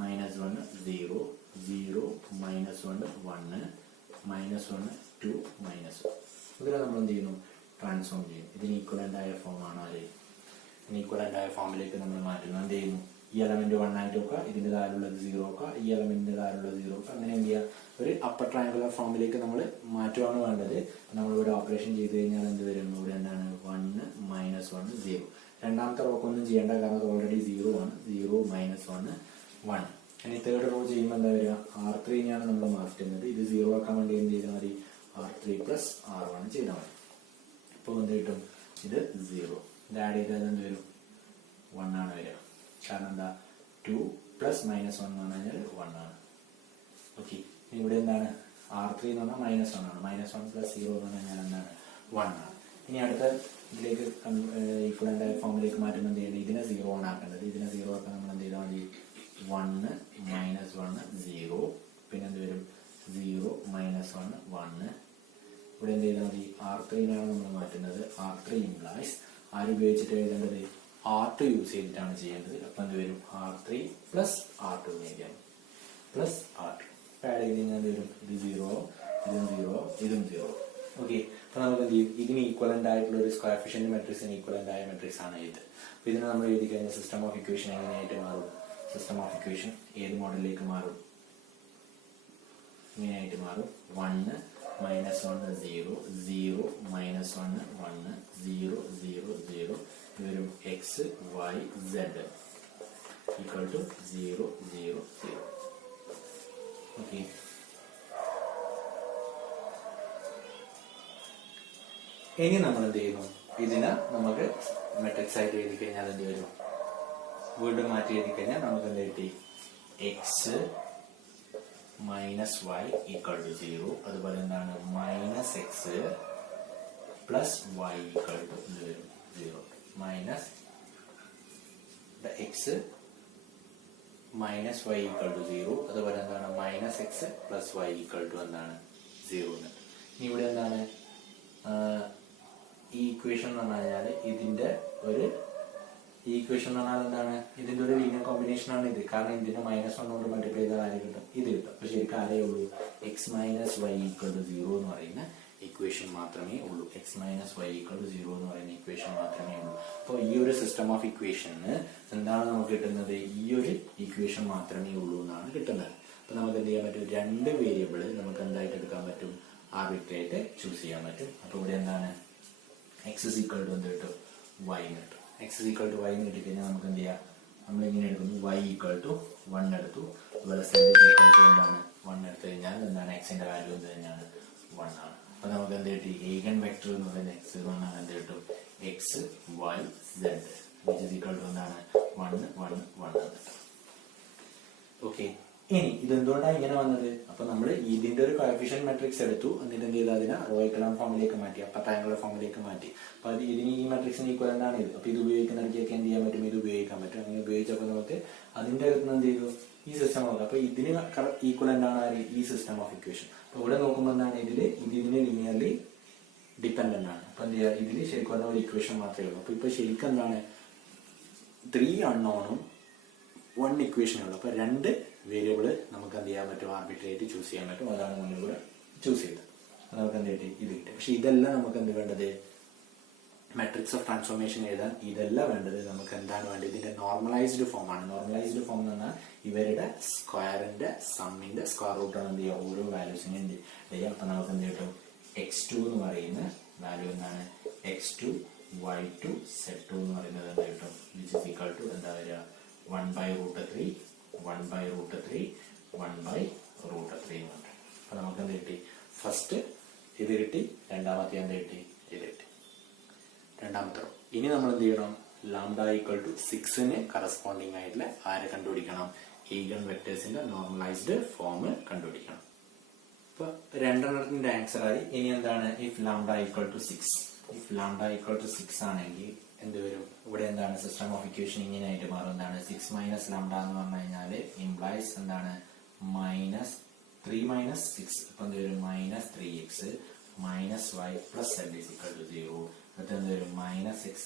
-1 0 0 -1 1 -1 2 -1. ഇതിനെ നമ്മൾ എന്ത് ചെയ്യുന്നു, ട്രാൻസ്ഫോം ചെയ്യും. ഇതിന് ഈക്വലന്റ് ആയ ഫോം ആണ് അത്. ഈക്വലന്റ് ആയ ഫോമിലേക്ക് നമ്മൾ മാറ്റുന്നു. എന്ത് ചെയ്യുന്നു, ഈ എലമെന്റ് 1 ആയിട്ട് വെക്കുക, ഇതിന്റെ താഴെയുള്ളത് 0 വെക്കുക, ഈ എലമെന്റിന്റെ താഴെയുള്ളത് 0 വെക്കുക. അങ്ങനെ എന്ത് ചെയ്യുക, ഒരു അപ്പർ ട്രയാങ്കുലർ ഫോമിലേക്ക് നമ്മൾ മാറ്റുകയാണ് വേണ്ടത്. നമ്മളിവിടെ ഓപ്പറേഷൻ ചെയ്ത് കഴിഞ്ഞാൽ എന്ത് വരും, ഇവിടെ എന്താണ്, 1 -1 0. രണ്ടാമത്തെ റോക്കൊന്നും ചെയ്യേണ്ട, കാരണം അത് ഓൾറെഡി 0 ആണ്. 0 -1 1. ഇനി തേർഡ് റോ ചെയ്യുമ്പോൾ എന്താ വരിക, R3 നമ്മൾ മാറ്റുന്നത്. ഇത് 0 ആക്കാൻ വേണ്ടി എന്ത് ചെയ്താൽ മതി, R3 + R1 ചെയ്താൽ മതി. ഇപ്പോൾ എന്ത് കിട്ടും, ഇത് 0. ഇത് ആഡ് ചെയ്താൽ എന്ത് വരും, 1 ആണ് വരിക. കാരണം എന്താ, 2 + -1 എന്ന് പറഞ്ഞു കഴിഞ്ഞാൽ 1 ആണ്. ഓക്കെ, ഇവിടെ എന്താണ്, R3 എന്ന് പറഞ്ഞാൽ -1 ആണ്. -1 + 0 എന്ന് പറഞ്ഞു കഴിഞ്ഞാൽ എന്താണ്, 1 ആണ്. ഇനി അടുത്ത ഇതിലേക്ക് ഈക്വലന്റ് ആയ ഫോമിലേക്ക് മാറ്റുമ്പോൾ എന്ത് ചെയ്യേണ്ടത്, ഇതിനെ 0 ആണ് ആക്കേണ്ടത്. ഇതിനെ 0 ആക്കാൻ നമ്മൾ എന്ത് ചെയ്താൽ മതി, 1 -1 0. പിന്നെ എന്ത് വരും, 0 -1 1. ഇവിടെ എന്ത് ചെയ്താൽ മതി, R3 നമ്മൾ മാറ്റുന്നത്. R3 ഇംപ്ലൈസ് ആര് ഉപയോഗിച്ചിട്ട് എഴുതേണ്ടത്, R2 യൂസ് ചെയ്തിട്ടാണ് ചെയ്യേണ്ടത്. അപ്പൊ എന്ത് വരും, R3 + R2 എഴുതിയാൽ +R2. ആഡ് ചെയ്ത് കഴിഞ്ഞാൽ വരും, ഇത് 0 ഇതും 0 ഇതും 0. ഓക്കെ, അപ്പൊ നമുക്ക് എന്ത് ചെയ്യും, ഇതിന് ഈക്വലന്റ് ആയിട്ടുള്ള ഒരു കോഎഫിഷ്യന്റ് മെട്രിക്സിന് ഈക്വലന്റ് ആയ മെട്രിക്സ് ആണ് ഇത്. അപ്പൊ ഇതിനെ നമ്മൾ എഴുതി കഴിഞ്ഞാൽ സിസ്റ്റം ഓഫ് ഇക്വേഷൻ എങ്ങനെയായിട്ട് മാറും, സിസ്റ്റം ഓഫ് ഇക്വേഷൻ ഏത് മോഡലിലേക്ക് മാറും, ഇങ്ങനെയായിട്ട് മാറും. 1 -1 0 0 -1 1 0 0 0. വരും x y z = 0 0 0. ഓക്കെ, ഇനി നമ്മൾ എന്ത് ചെയ്യുന്നു, ഇതിനെ നമുക്ക് മെട്രിക്സ് ആയിട്ട് എഴുതി കഴിഞ്ഞാൽ എന്ത് വരും, വീണ്ടും മാറ്റി എഴുതി കഴിഞ്ഞാൽ നമുക്ക് എന്ത് കിട്ടി, x minus y equal to 0. അതുപോലെ എന്താണ് minus x plus y equal to 0. Minus x minus y equal to 0. അതുപോലെ എന്താണ് minus x plus y equal to എന്താണ് 0. ഇനി ഇവിടെ എന്താണ് ഈ ഇക്വേഷൻ എന്ന് പറഞ്ഞു കഴിഞ്ഞാൽ ഇതിന്റെ ഒരു ഈക്വേഷൻ എന്ന് പറഞ്ഞാൽ എന്താണ് ഇതിന്റെ ഒരു ലീനിയർ കോമ്പിനേഷൻ ആണ് ഇത്. കാരണം ഇതിന്റെ -1 കൊണ്ട് മൾട്ടിപ്ലൈ ചെയ്താൽ ആര് കിട്ടും? ഇത് കിട്ടും. അപ്പൊ ശരിക്കും ആരേ ഉള്ളൂ? X minus y equal to 0 എന്ന് പറയുന്ന ഇക്വേഷൻ മാത്രമേ ഉള്ളൂ. X minus y equal to 0 എന്ന് പറയുന്ന ഇക്വേഷൻ മാത്രമേ ഉള്ളൂ. അപ്പോൾ ഈ ഒരു സിസ്റ്റം ഓഫ് ഇക്വേഷന് എന്താണ് നമുക്ക് കിട്ടുന്നത്? ഈ ഒരു ഇക്വേഷൻ മാത്രമേ ഉള്ളൂ എന്നാണ് കിട്ടുന്നത്. അപ്പൊ നമുക്ക് എന്ത് ചെയ്യാൻ പറ്റും? രണ്ട് വേരിയബിൾ നമുക്ക് എന്തായിട്ട് എടുക്കാൻ പറ്റും? ആർബിട്രറി ആയിട്ട് ചൂസ് ചെയ്യാൻ പറ്റും. അപ്പൊ ഇവിടെ എന്താണ് എക്സ് ഇസ് ഈക്വൽ ടു എന്ത് കിട്ടും? വൈ കിട്ടും. X is equal to y എന്ന് കിട്ടിക്കഴിഞ്ഞാൽ നമുക്ക് എന്ത് ചെയ്യാം? നമ്മൾ ഇങ്ങനെ എടുക്കുന്നു, വൈ ഈക്വൽ ടു 1 എടുത്തു. അതുപോലെ സെഡ് ഇസ് ഈക്വൽ ടു എന്താണ് 1 എടുത്തു കഴിഞ്ഞാൽ എന്താണ് എക്സിന്റെ വാല്യൂ എന്ത് തന്നെയാണ്? 1 ആണ്. അപ്പൊ നമുക്ക് എന്ത് കിട്ടി? ഈഗൻ വെക്ടർ എന്ന് പറയുന്നത് എക്സ് എന്ന് പറഞ്ഞാൽ എന്ത് കിട്ടും? X y z which is equal to എന്താണ് 1 1 1 ആണ്. ഓക്കെ, ഇനി ഇതെന്തുകൊണ്ടാണ് ഇങ്ങനെ വന്നത്? അപ്പൊ നമ്മൾ ഇതിന്റെ ഒരു കോഎഫിഷ്യന്റ് മാട്രിക്സ് എടുത്തു, എന്നിട്ട് എന്ത് ചെയ്തു? അതിനെ റോ എക്കലോൺ ഫോമിലേക്ക് മാറ്റി, അപ്പൊ ട്രയാങ്കുലർ ഫോമിലേക്ക് മാറ്റി. അപ്പൊ അത് ഇതിന് ഈ മാട്രിക്സിന് ഈക്വലന്റ് ആണ് ഇത്. അപ്പൊ ഇത് ഉപയോഗിക്കുന്നിടയ്ക്കൊക്കെ എന്ത് ചെയ്യാൻ പറ്റും? ഇത് ഉപയോഗിക്കാൻ പറ്റും. അങ്ങനെ ഉപയോഗിച്ചപ്പോൾ നമുക്ക് അതിന്റെ അകത്ത് എന്ത് ചെയ്തു? ഈ സിസ്റ്റം നോക്കാം. അപ്പൊ ഇതിന് ഈക്വലന്റ് ആണ് ഈ സിസ്റ്റം ഓഫ് ഇക്വേഷൻ. അപ്പൊ ഇവിടെ നോക്കുമ്പോൾ എന്താണ് ഇതിന് ലീനിയർലി ഡിപെൻഡന്റ് ആണ്. അപ്പൊ എന്ത് ചെയ്യുക? ഇതിൽ ശരിക്കും പറഞ്ഞ ഒരു ഇക്വേഷൻ മാത്രമേ ഉള്ളൂ. അപ്പൊ ഇപ്പൊ ശരിക്കും എന്താണ് 3 അൺനോണും 1 ഇക്വേഷനേ ഉള്ളൂ. അപ്പൊ 2 വേരിയബിൾ നമുക്ക് എന്ത് ചെയ്യാൻ പറ്റും? ആർബിട്രറി ആയിട്ട് ചൂസ് ചെയ്യാൻ പറ്റും. അതാണ് നമ്മളിവിടെ ചൂസ് ചെയ്തത്. നമുക്ക് എന്ത് കിട്ടി? ഇത് കിട്ടി. പക്ഷെ ഇതെല്ലാം നമുക്ക് എന്ത് വേണ്ടത്? മെട്രിക്സ് ഓഫ് ട്രാൻസ്ഫോർമേഷൻ എഴുതാൻ ഇതെല്ലാം വേണ്ടത് നമുക്ക് എന്താണ് വേണ്ടത്? ഇതിന്റെ നോർമലൈസ്ഡ് ഫോം ആണ്. നോർമലൈസ്ഡ് ഫോം എന്ന് പറഞ്ഞാൽ ഇവരുടെ സ്ക്വയറിന്റെ സമ്മിന്റെ സ്ക്വയർ റൂട്ട് ആണ് എന്ത് ചെയ്യുക? ഓരോ വാല്യൂസിനും എന്ത് ചെയ്യുക? അപ്പൊ നമുക്ക് എന്ത് കിട്ടും? x2 എന്ന് പറയുന്ന വാല്യൂ എന്താണ്? x2 y2 z2 എന്ന് പറയുന്നത് എന്ത് കിട്ടും? വിച്ച് ഇസ് ഈക്വൽ ടു എന്താ വരിക? 1/√3 1/√3 1/√3 എന്ന് പറഞ്ഞു. അപ്പൊ നമുക്ക് എന്ത് കിട്ടി? ഫസ്റ്റ് ഇത് കിട്ടി, രണ്ടാമത്തെ എന്ത് കിട്ടി? ഇത് കിട്ടി. രണ്ടാമത്തെ റോ. ഇനി നമ്മൾ എന്ത് ചെയ്യണം? ലാംഡ ഈക്വൽ ടു 6ന് കറസ്പോണ്ടിങ് ആയിട്ടുള്ള ആരെ കണ്ടുപിടിക്കണം? ഈഗൻ വെക്ടേഴ്സിന്റെ നോർമലൈസ്ഡ് ഫോം കണ്ടുപിടിക്കണം. അപ്പൊ രണ്ടെണ്ണത്തിന്റെ ആൻസർ ആയി. ഇനി എന്താണ്? If lambda equal to 6, if lambda equal to 6 ആണെങ്കിൽ എന്ത് വരും? ഇവിടെ എന്താണ് സിസ്റ്റം ഓഫ് ഇക്വേഷൻ ഇങ്ങനെ ആയിട്ട് മാറും. എന്താണ് 6 മൈനസ് ലാംഡ എന്ന് പറഞ്ഞു കഴിഞ്ഞാല് ഇംപ്ലൈസ് എന്താണ്? -3 മൈനസ് 6. അപ്പൊ എന്ത് വരും? -3x minus y plus z is equal to 0. അടുത്ത എന്ത് വരും? -x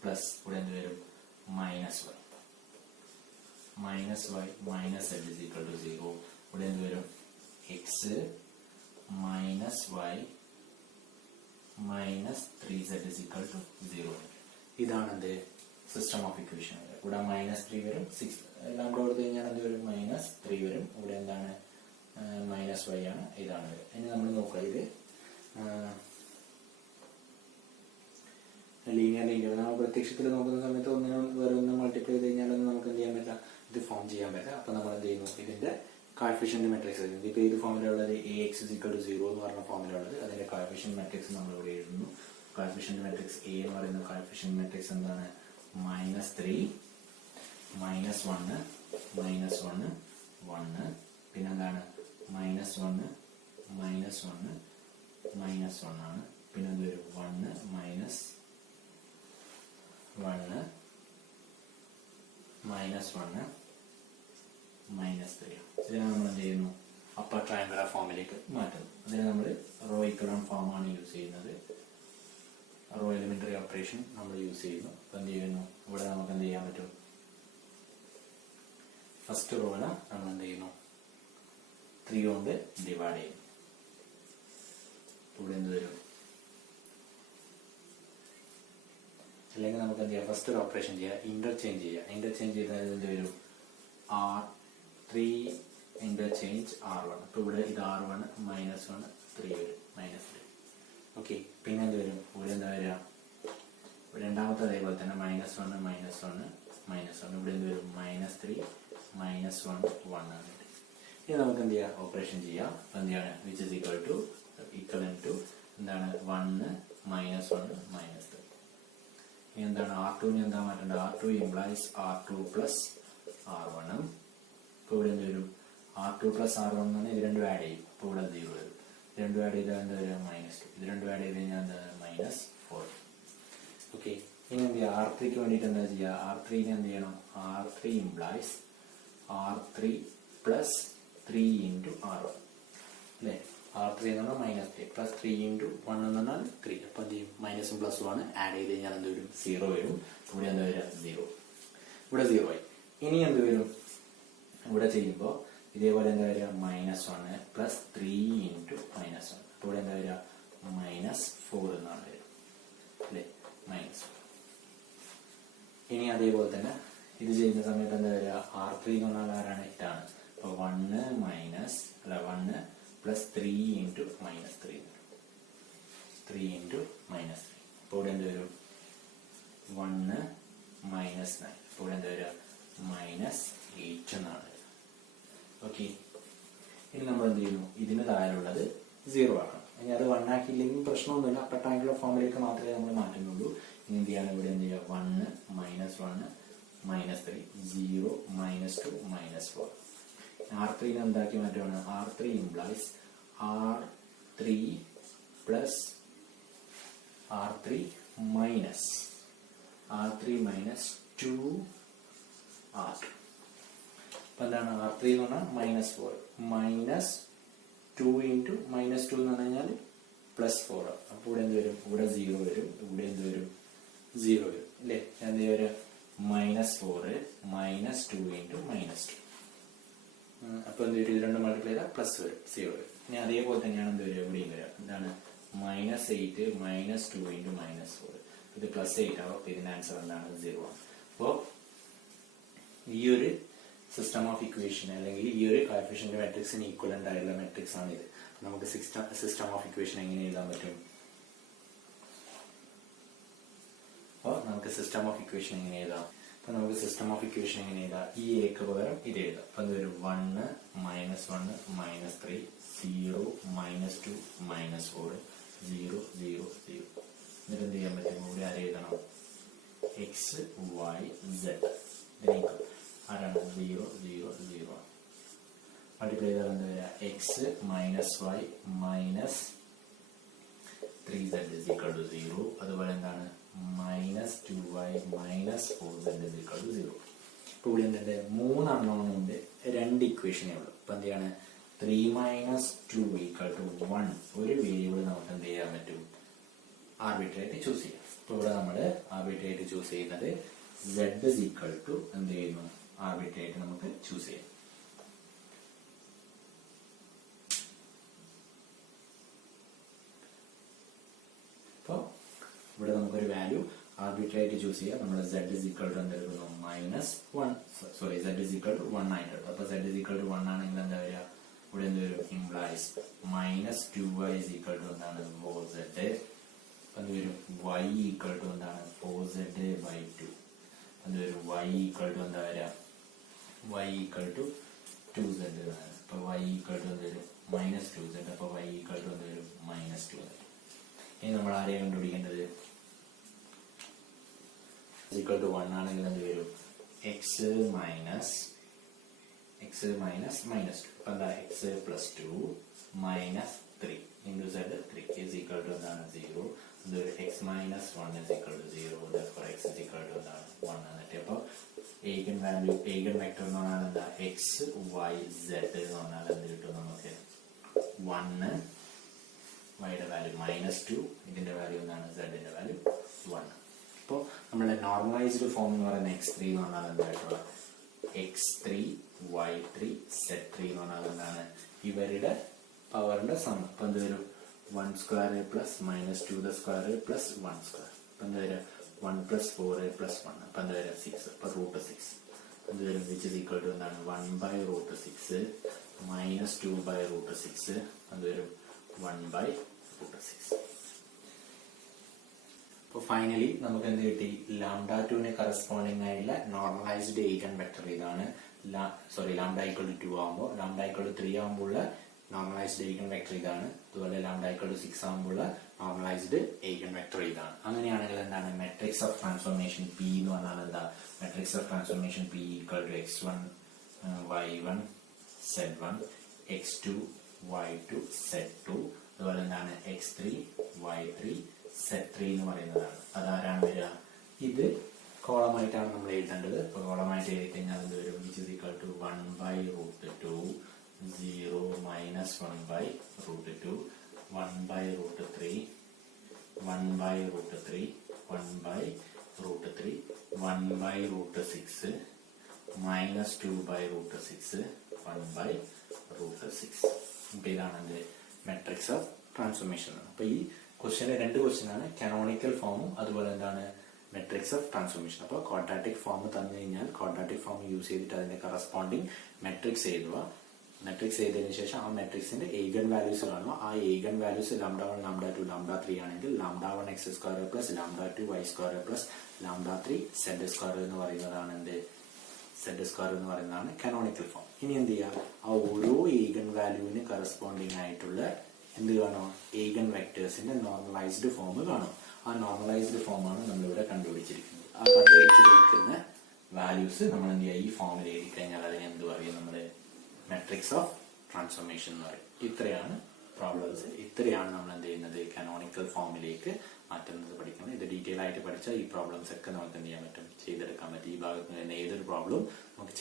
പ്ലസ് ഇവിടെ എന്ത് വരും? -y minus z is equal to 0. ഇവിടെ എന്ത് വരും? x minus y minus 3z is equal to 0. ഇതാണ് എന്ത്? System of equation. ഇവിടെ -3 വരും, 6 എല്ലാം കൊടുത്തു കഴിഞ്ഞാൽ എന്ത് വരും? -3 വരും. ഇവിടെ എന്താണ്? -y ആണ്. ഇതാണ് വരും. ഇനി നമ്മൾ നോക്കാം, ഇത് ലീനിയർ നമ്മൾ പ്രത്യക്ഷത്തിൽ നോക്കുന്ന സമയത്ത് ഒന്നിനും വേറെ ഒന്നും മൾട്ടിപ്ലൈ ചെയ്ത് കഴിഞ്ഞാലൊന്നും നമുക്ക് എന്ത് ചെയ്യാൻ പറ്റില്ല? ഇത് ഫോം ചെയ്യാൻ പറ്റില്ല. അപ്പൊ നമ്മൾ എന്ത് ചെയ്യുന്നു? ഇതിന്റെ കോഎഫിഷ്യന്റ് മാട്രിക്സ് എഴുതുന്നു. ഇപ്പൊ ഏത് ഫോമിലുള്ളത്? ax = 0 എന്ന് പറഞ്ഞ ഫോമിലുള്ളത്. അതിന്റെ കോഎഫിഷ്യന്റ് മാട്രിക്സ് നമ്മൾ ഇവിടെ എഴുതുന്നു. കോഎഫിഷ്യന്റ് മാട്രിക്സ് a എന്ന് പറയുന്ന കോഎഫിഷ്യന്റ് മാട്രിക്സ് എന്താണ്? -3 -1 -1 1. പിന്നെ എന്താണ്? -1 -1 -1 ആണ്. പിന്നെ എന്തൊരു 1 -1 -1 -3. ഇതിനെ നമ്മൾ എന്ത് ചെയ്യുന്നു? അപ്പർ ട്രയാങ്കുലർ ഫോമിലേക്ക് മാറ്റുന്നു. അതിന് നമ്മൾ റോ ഇക്കലോൺ ഫോം ആണ് യൂസ് ചെയ്യുന്നത്. റോ എലിമെന്ററി ഓപ്പറേഷൻ നമ്മൾ യൂസ് ചെയ്യുന്നു. അപ്പൊ എന്ത് ചെയ്യുന്നു? ഇവിടെ നമുക്ക് എന്ത് ചെയ്യാൻ പറ്റും? ഫസ്റ്റ് റോനെ നമ്മൾ എന്ത് ചെയ്യുന്നു? 3 കൊണ്ട് ഡിവൈഡ് ചെയ്യുന്നു. ഇവിടെ എന്ത് വരും? അല്ലെങ്കിൽ നമുക്ക് എന്ത് ചെയ്യാം? ഫസ്റ്റ് ഒരു ഓപ്പറേഷൻ ചെയ്യാം, ഇന്റർചേഞ്ച് ചെയ്യാം. ഇന്റർചേഞ്ച് ചെയ്താൽ എന്ത് വരും? R3 interchange R1. അപ്പൊ ഇവിടെ ഇത് R1 -1 3 വരും, -3. ഓക്കെ, പിന്നെ എന്ത് വരും? ഇവിടെ എന്താ വരിക? രണ്ടാമത്തെ അതേപോലെ തന്നെ -1 -1 -1. ഇവിടെ എന്ത് വരും? -3 -1 1 ആണ്. ഇനി നമുക്ക് എന്ത് ചെയ്യാം? ഓപ്പറേഷൻ ചെയ്യാം. എന്ത് ചെയ്യാണ്? Which is equal to equivalent to എന്താണ്? 1 -1 -3. ഇനി എന്താണ്? R2 എന്താ മാറ്റേണ്ടത്? R2 implies R2 plus R1. ഇപ്പോൾ ഇവിടെ എന്ത് വരും R2 പ്ലസ് R1 എന്ന് പറഞ്ഞാൽ ഇത് രണ്ടും ആഡ് ചെയ്യും. അപ്പോൾ ഇവിടെ 0 വരും. ഇത് രണ്ടും ആഡ് ചെയ്താൽ എന്താ വരിക -2. ഇത് രണ്ടും ആഡ് ചെയ്ത് കഴിഞ്ഞാൽ എന്താ -4. ഓക്കെ. ഇനി എന്ത് ചെയ്യുക R3ക്ക് വേണ്ടിയിട്ട് എന്താ ചെയ്യുക R3നെ എന്ത് ചെയ്യണം R3 implies R3 plus 3 into R1 അല്ലേ. R3 എന്ന് പറഞ്ഞാൽ -3 പ്ലസ് 3 ഇൻറ്റു 1 എന്ന് പറഞ്ഞാൽ 3. അപ്പോൾ എന്ത് ചെയ്യും മൈനസും പ്ലസും ആണ് ആഡ് ചെയ്ത് കഴിഞ്ഞാൽ എന്ത് വരും 0 വരും. ഇവിടെ എന്താ വരിക 0. ഇവിടെ 0 ആയി. ഇനി എന്ത് വരും ഇവിടെ ചെയ്യുമ്പോൾ ഇതേപോലെ എന്താ വരിക -1 പ്ലസ് 3 ഇൻറ്റു -1. അപ്പോൾ ഇവിടെ എന്താ വരിക -4 എന്നാണ് വരിക അല്ലേ -4. ഇനി അതേപോലെ തന്നെ ഇത് ചെയ്യുന്ന സമയത്ത് എന്താ വരിക R3 എന്ന് പറഞ്ഞാൽ ആരാണ് ഇതാണ്. അപ്പോൾ 1 പ്ലസ് 3 ഇൻറ്റു -3 3 ഇൻറ്റു -3. അപ്പോൾ ഇവിടെ എന്ത് വരും 1 -9. അപ്പോൾ ഇവിടെ എന്താ വരിക -8 എന്നാണ് വരിക. ഓക്കെ. ഇനി നമ്മൾ എന്ത് ചെയ്യുന്നു ഇതിന് താഴെയുള്ളത് 0 ആക്കണം. ഇനി അത് 1 ആക്കിയില്ലെങ്കിൽ പ്രശ്നമൊന്നുമില്ല. റെക്ടാങ്കുലർ ഫോമിലേക്ക് മാത്രമേ നമ്മൾ മാറ്റുന്നുള്ളൂ. ഇനി എന്ത് ചെയ്യാണ് ഇവിടെ എന്ത് ചെയ്യുക 1 -1 -3 0 -2 -4. R3 എന്താക്കി മാറ്റുകയാണ് R3 implies R3 plus R3 minus 2R. അപ്പൊ എന്താണ് R3 എന്ന് പറഞ്ഞാൽ -4 -2 ഇൻറ്റു -2 എന്ന് പറഞ്ഞു കഴിഞ്ഞാൽ +4. അപ്പൊ ഇവിടെ എന്ത് വരും ഇവിടെ 0 വരും. ഇവിടെ എന്ത് വരും 0 വരും അല്ലേ. എന്ത് വരും -4 -2 ഇൻറ്റു -2. അപ്പൊ എന്ത് വരും ഇത് രണ്ടും മൾട്ടിപ്ലൈ ചെയ്താൽ പ്ലസ് വരും 0 വരും. ഇനി അതേപോലെ തന്നെയാണ് എന്ത് വരിക ഇവിടെയും വരിക. എന്താണ് -8 -2 ഇൻറ്റു -4. ഇത് +8 ആവും. അപ്പൊ ഇതിന്റെ ആൻസർ എന്താണ് 0 ആണ്. അപ്പോൾ ഈ ഒരു സിസ്റ്റം ഓഫ് ഇക്വേഷൻ അല്ലെങ്കിൽ ഈ ഒരു കോഎഫിഷ്യന്റ് മാട്രിക്സിന് ഈക്വലന്റ് ആയിട്ടുള്ള മാട്രിക്സ് ആണ് ഇത്. നമുക്ക് സിസ്റ്റം ഓഫ് ഇക്വേഷൻ എങ്ങനെ എഴുതാൻ പറ്റും? അപ്പോൾ നമുക്ക് സിസ്റ്റം ഓഫ് ഇക്വേഷൻ എങ്ങനെ എഴുതാം? അപ്പൊ നമുക്ക് സിസ്റ്റം ഓഫ് ഇക്വേഷൻ എങ്ങനെ എഴുതാം? ഈ എക്ക് പകരം ഇത് എഴുതാം. അപ്പൊ എന്ത് വരും 1 -1 -3 0 -2 -4 0 0 0. എന്നിട്ട് എന്ത് ചെയ്യാൻ പറ്റും? ഇവിടെ ആരെ എഴുതണം? x y z. ഇതിനേക്ക് ആരാണ് 0 0 0. മൾട്ടിപ്ലൈ ചെയ്താൽ എന്താ വരിക x -y -3z = 0. അതുപോലെ എന്താണ് -2y -4z = 0. ഇപ്പോൾ ഇവിടെ എന്തുണ്ട് 3 അൺനോൺ ഉണ്ട്, 2 ഇക്വേഷനേ ഉള്ളൂ. അപ്പൊ എന്ത് ചെയ്യാണ് 3 - 2 = 1. ഒരു വേരിയബിൾ നമുക്ക് എന്ത് ചെയ്യാൻ പറ്റും? ആർബിട്രറി ആയിട്ട് ചൂസ് ചെയ്യാം. ഇപ്പൊ ഇവിടെ നമ്മൾ ആർബിട്രറി ആയിട്ട് ചൂസ് ചെയ്യുന്നത് z = എന്ത് ചെയ്യുന്നു ആർബിട്രറി ആയിട്ട് നമുക്ക് ചൂസ് ചെയ്യാം. അപ്പോൾ ഇവിടെ നമുക്കൊരു വാല്യൂ ആർബിട്രറി ആയിട്ട് ചൂസ് ചെയ്യാം. നമ്മൾ z = എന്തെടുക്കുന്നു -1 z = 1 ആയിട്ട്. അപ്പൊ z = 1 ആണെങ്കിൽ എന്താ വരിക ഇവിടെ എന്ത് വരും ഇംപ്ലൈസ് -2y = എന്താണ് 4z. എന്ത് വരും y = എന്താണ് 4z/2. എന്ത് വരും y = എന്താ വരിക y = 2z എന്നാണ്. അപ്പൊ y = എന്ത് വരും -2z. അപ്പൊ y = എന്ത് വരും -2. ഇനി നമ്മൾ ആരെയാണ് കണ്ടുപിടിക്കേണ്ടത്? =1 ആണെങ്കിൽ എന്ത് വരും x - -2. അപ്പൊ എന്താ x +2 -3 into z 3 = എന്താണ് 0. x - 1 = 0. therefore x = എന്താണ് 1 എന്നിട്ട് അപ്പൊ eigen വെക്ടർ എന്ന് പറഞ്ഞാൽ എന്താ x y z എന്ന് പറഞ്ഞാൽ എന്ത് കിട്ടും നമുക്ക് 1 y യുടെ വാല്യൂ -2 ഇതിന്റെ വാല്യൂ എന്താണ് z ന്റെ വാല്യൂ 1. അപ്പോൾ നമ്മുടെ നോർമലൈസ്ഡ് ഫോം എന്ന് പറയുന്ന x3 എന്ന് പറഞ്ഞാൽ എന്തായിട്ടുള്ള x3 y3 z3 എന്ന് പറഞ്ഞാൽ എന്താണ് ഇവരുടെ പവറിന്റെ സം. അപ്പൊ എന്ത് വരും 1² + -2² + 1². അപ്പൊ എന്താ വരിക 1 + 4 + 1. അപ്പൊ എന്താ വരിക 6. അപ്പൊ √6 എന്ത് വരും which is equal to എന്താണ് 1/√6 -2/√6 എന്ത് വരും 1/√6. അപ്പോൾ ഫൈനലി നമുക്ക് എന്ത് കിട്ടി? λ2ന് കറസ്പോണ്ടിങ് ആയിട്ടുള്ള നോർമലൈസ്ഡ് eigen വെക്ടർ ഇതാണ്. λ = 2 ആകുമ്പോൾ λ = 3 ആകുമ്പോൾ നോർമലൈസ്ഡ് eigen വെക്ടർ ഇതാണ്. അതുപോലെ λ = 6 ആകുമ്പോൾ നോർമലൈസ്ഡ് eigen വെക്ടർ ഇതാണ്. അങ്ങനെയാണെങ്കിൽ എന്താണ് മെട്രിക്സ് ഓഫ് ട്രാൻസ്ഫോർമേഷൻ P എന്ന് പറഞ്ഞാൽ എന്താ? Matrix of transformation P = x1 y1 z1 x2 y2 z2 അതുപോലെ എന്താണ് x3 y3 z3 എന്ന് പറയുന്നതാണ്. അതാരാണ് വരിക? ഇത് കോളമായിട്ടാണ് നമ്മൾ എഴുതേണ്ടത്. ഇപ്പോൾ കോളമായിട്ട് എഴുതി കഴിഞ്ഞാൽ അത് വരും വിച്ച് ഇസ് ഈക്വൽ ടു 1/√2 0 -1/√2 1/√3 1/√3 1/√3 1/√6 -2/√6 1/√6. അപ്പൊ ഇതാണ് എന്റെ മെട്രിക്സ് ഓഫ് ട്രാൻസ്ഫോർമേഷൻ. അപ്പൊ ഈ ക്വസ്റ്റ്യന് രണ്ട് ക്വസ്റ്റ്യൻ ആണ്, കാനോണിക്കൽ ഫോമും അതുപോലെ എന്താണ് മെട്രിക്സ് ഓഫ് ട്രാൻസ്ഫോർമേഷൻ. അപ്പോൾ ക്വാഡ്രാറ്റിക് ഫോം തന്നു കഴിഞ്ഞാൽ ക്വാഡ്രാറ്റിക് ഫോം യൂസ് ചെയ്തിട്ട് അതിന്റെ കറസ്പോണ്ടിങ് മെട്രിക്സ് എഴുതുക. മെട്രിക്സ് ചെയ്തതിനു ശേഷം ആ മെട്രിക്സിന്റെ ഏഗൻ വാല്യൂസ് കാണുക. ആ ഏഗൻ വാല്യൂസ് λ1 λ2 λ3 ആണെങ്കിൽ λ1 x² plus λ2 y² plus λ3 z² എന്ന് പറയുന്നതാണ് എന്ത് z² എന്ന് പറയുന്നതാണ് കാനോണിക്കൽ ഫോം. ഇനി എന്ത് ചെയ്യുക? ആ ഓരോ ഏഗൻ വാല്യൂവിന് കറസ്പോണ്ടിങ് ആയിട്ടുള്ള എന്ത് കാണും? ഏഗൻ വെക്ടേഴ്സിന്റെ നോർമലൈസ്ഡ് ഫോം കാണും. ആ നോർമലൈസ്ഡ് ഫോമാണ് നമ്മളിവിടെ കണ്ടുപിടിച്ചിരിക്കുന്നത്. ആ കണ്ടുപിടിച്ചിരിക്കുന്ന വാല്യൂസ് നമ്മൾ എന്ത് ചെയ്യുക? ഈ ഫോമിൽ എഴുതി കഴിഞ്ഞാൽ അതിന് എന്ത് പറയും? നമ്മുടെ മെട്രിക്സ് ഓഫ് ട്രാൻസ്ഫോർമേഷൻ എന്ന് പറയും. ഇത്രയാണ് പ്രോബ്ലംസ്. ഇത്രയാണ് നമ്മൾ എന്ത് ചെയ്യുന്നത്? കാനോണിക്കൽ ഫോമിലേക്ക് മാറ്റുന്നത് പഠിക്കുന്നത്. ഇത് ഡീറ്റെയിൽ ആയിട്ട് പഠിച്ചാൽ ഈ പ്രോബ്ലംസ് ഒക്കെ നമുക്ക് എന്ത് ചെയ്യാൻ പറ്റും? ചെയ്തെടുക്കാൻ പറ്റും. ഈ ഭാഗത്ത് നിന്ന് ഏതൊരു പ്രോബ്ലം നമുക്ക്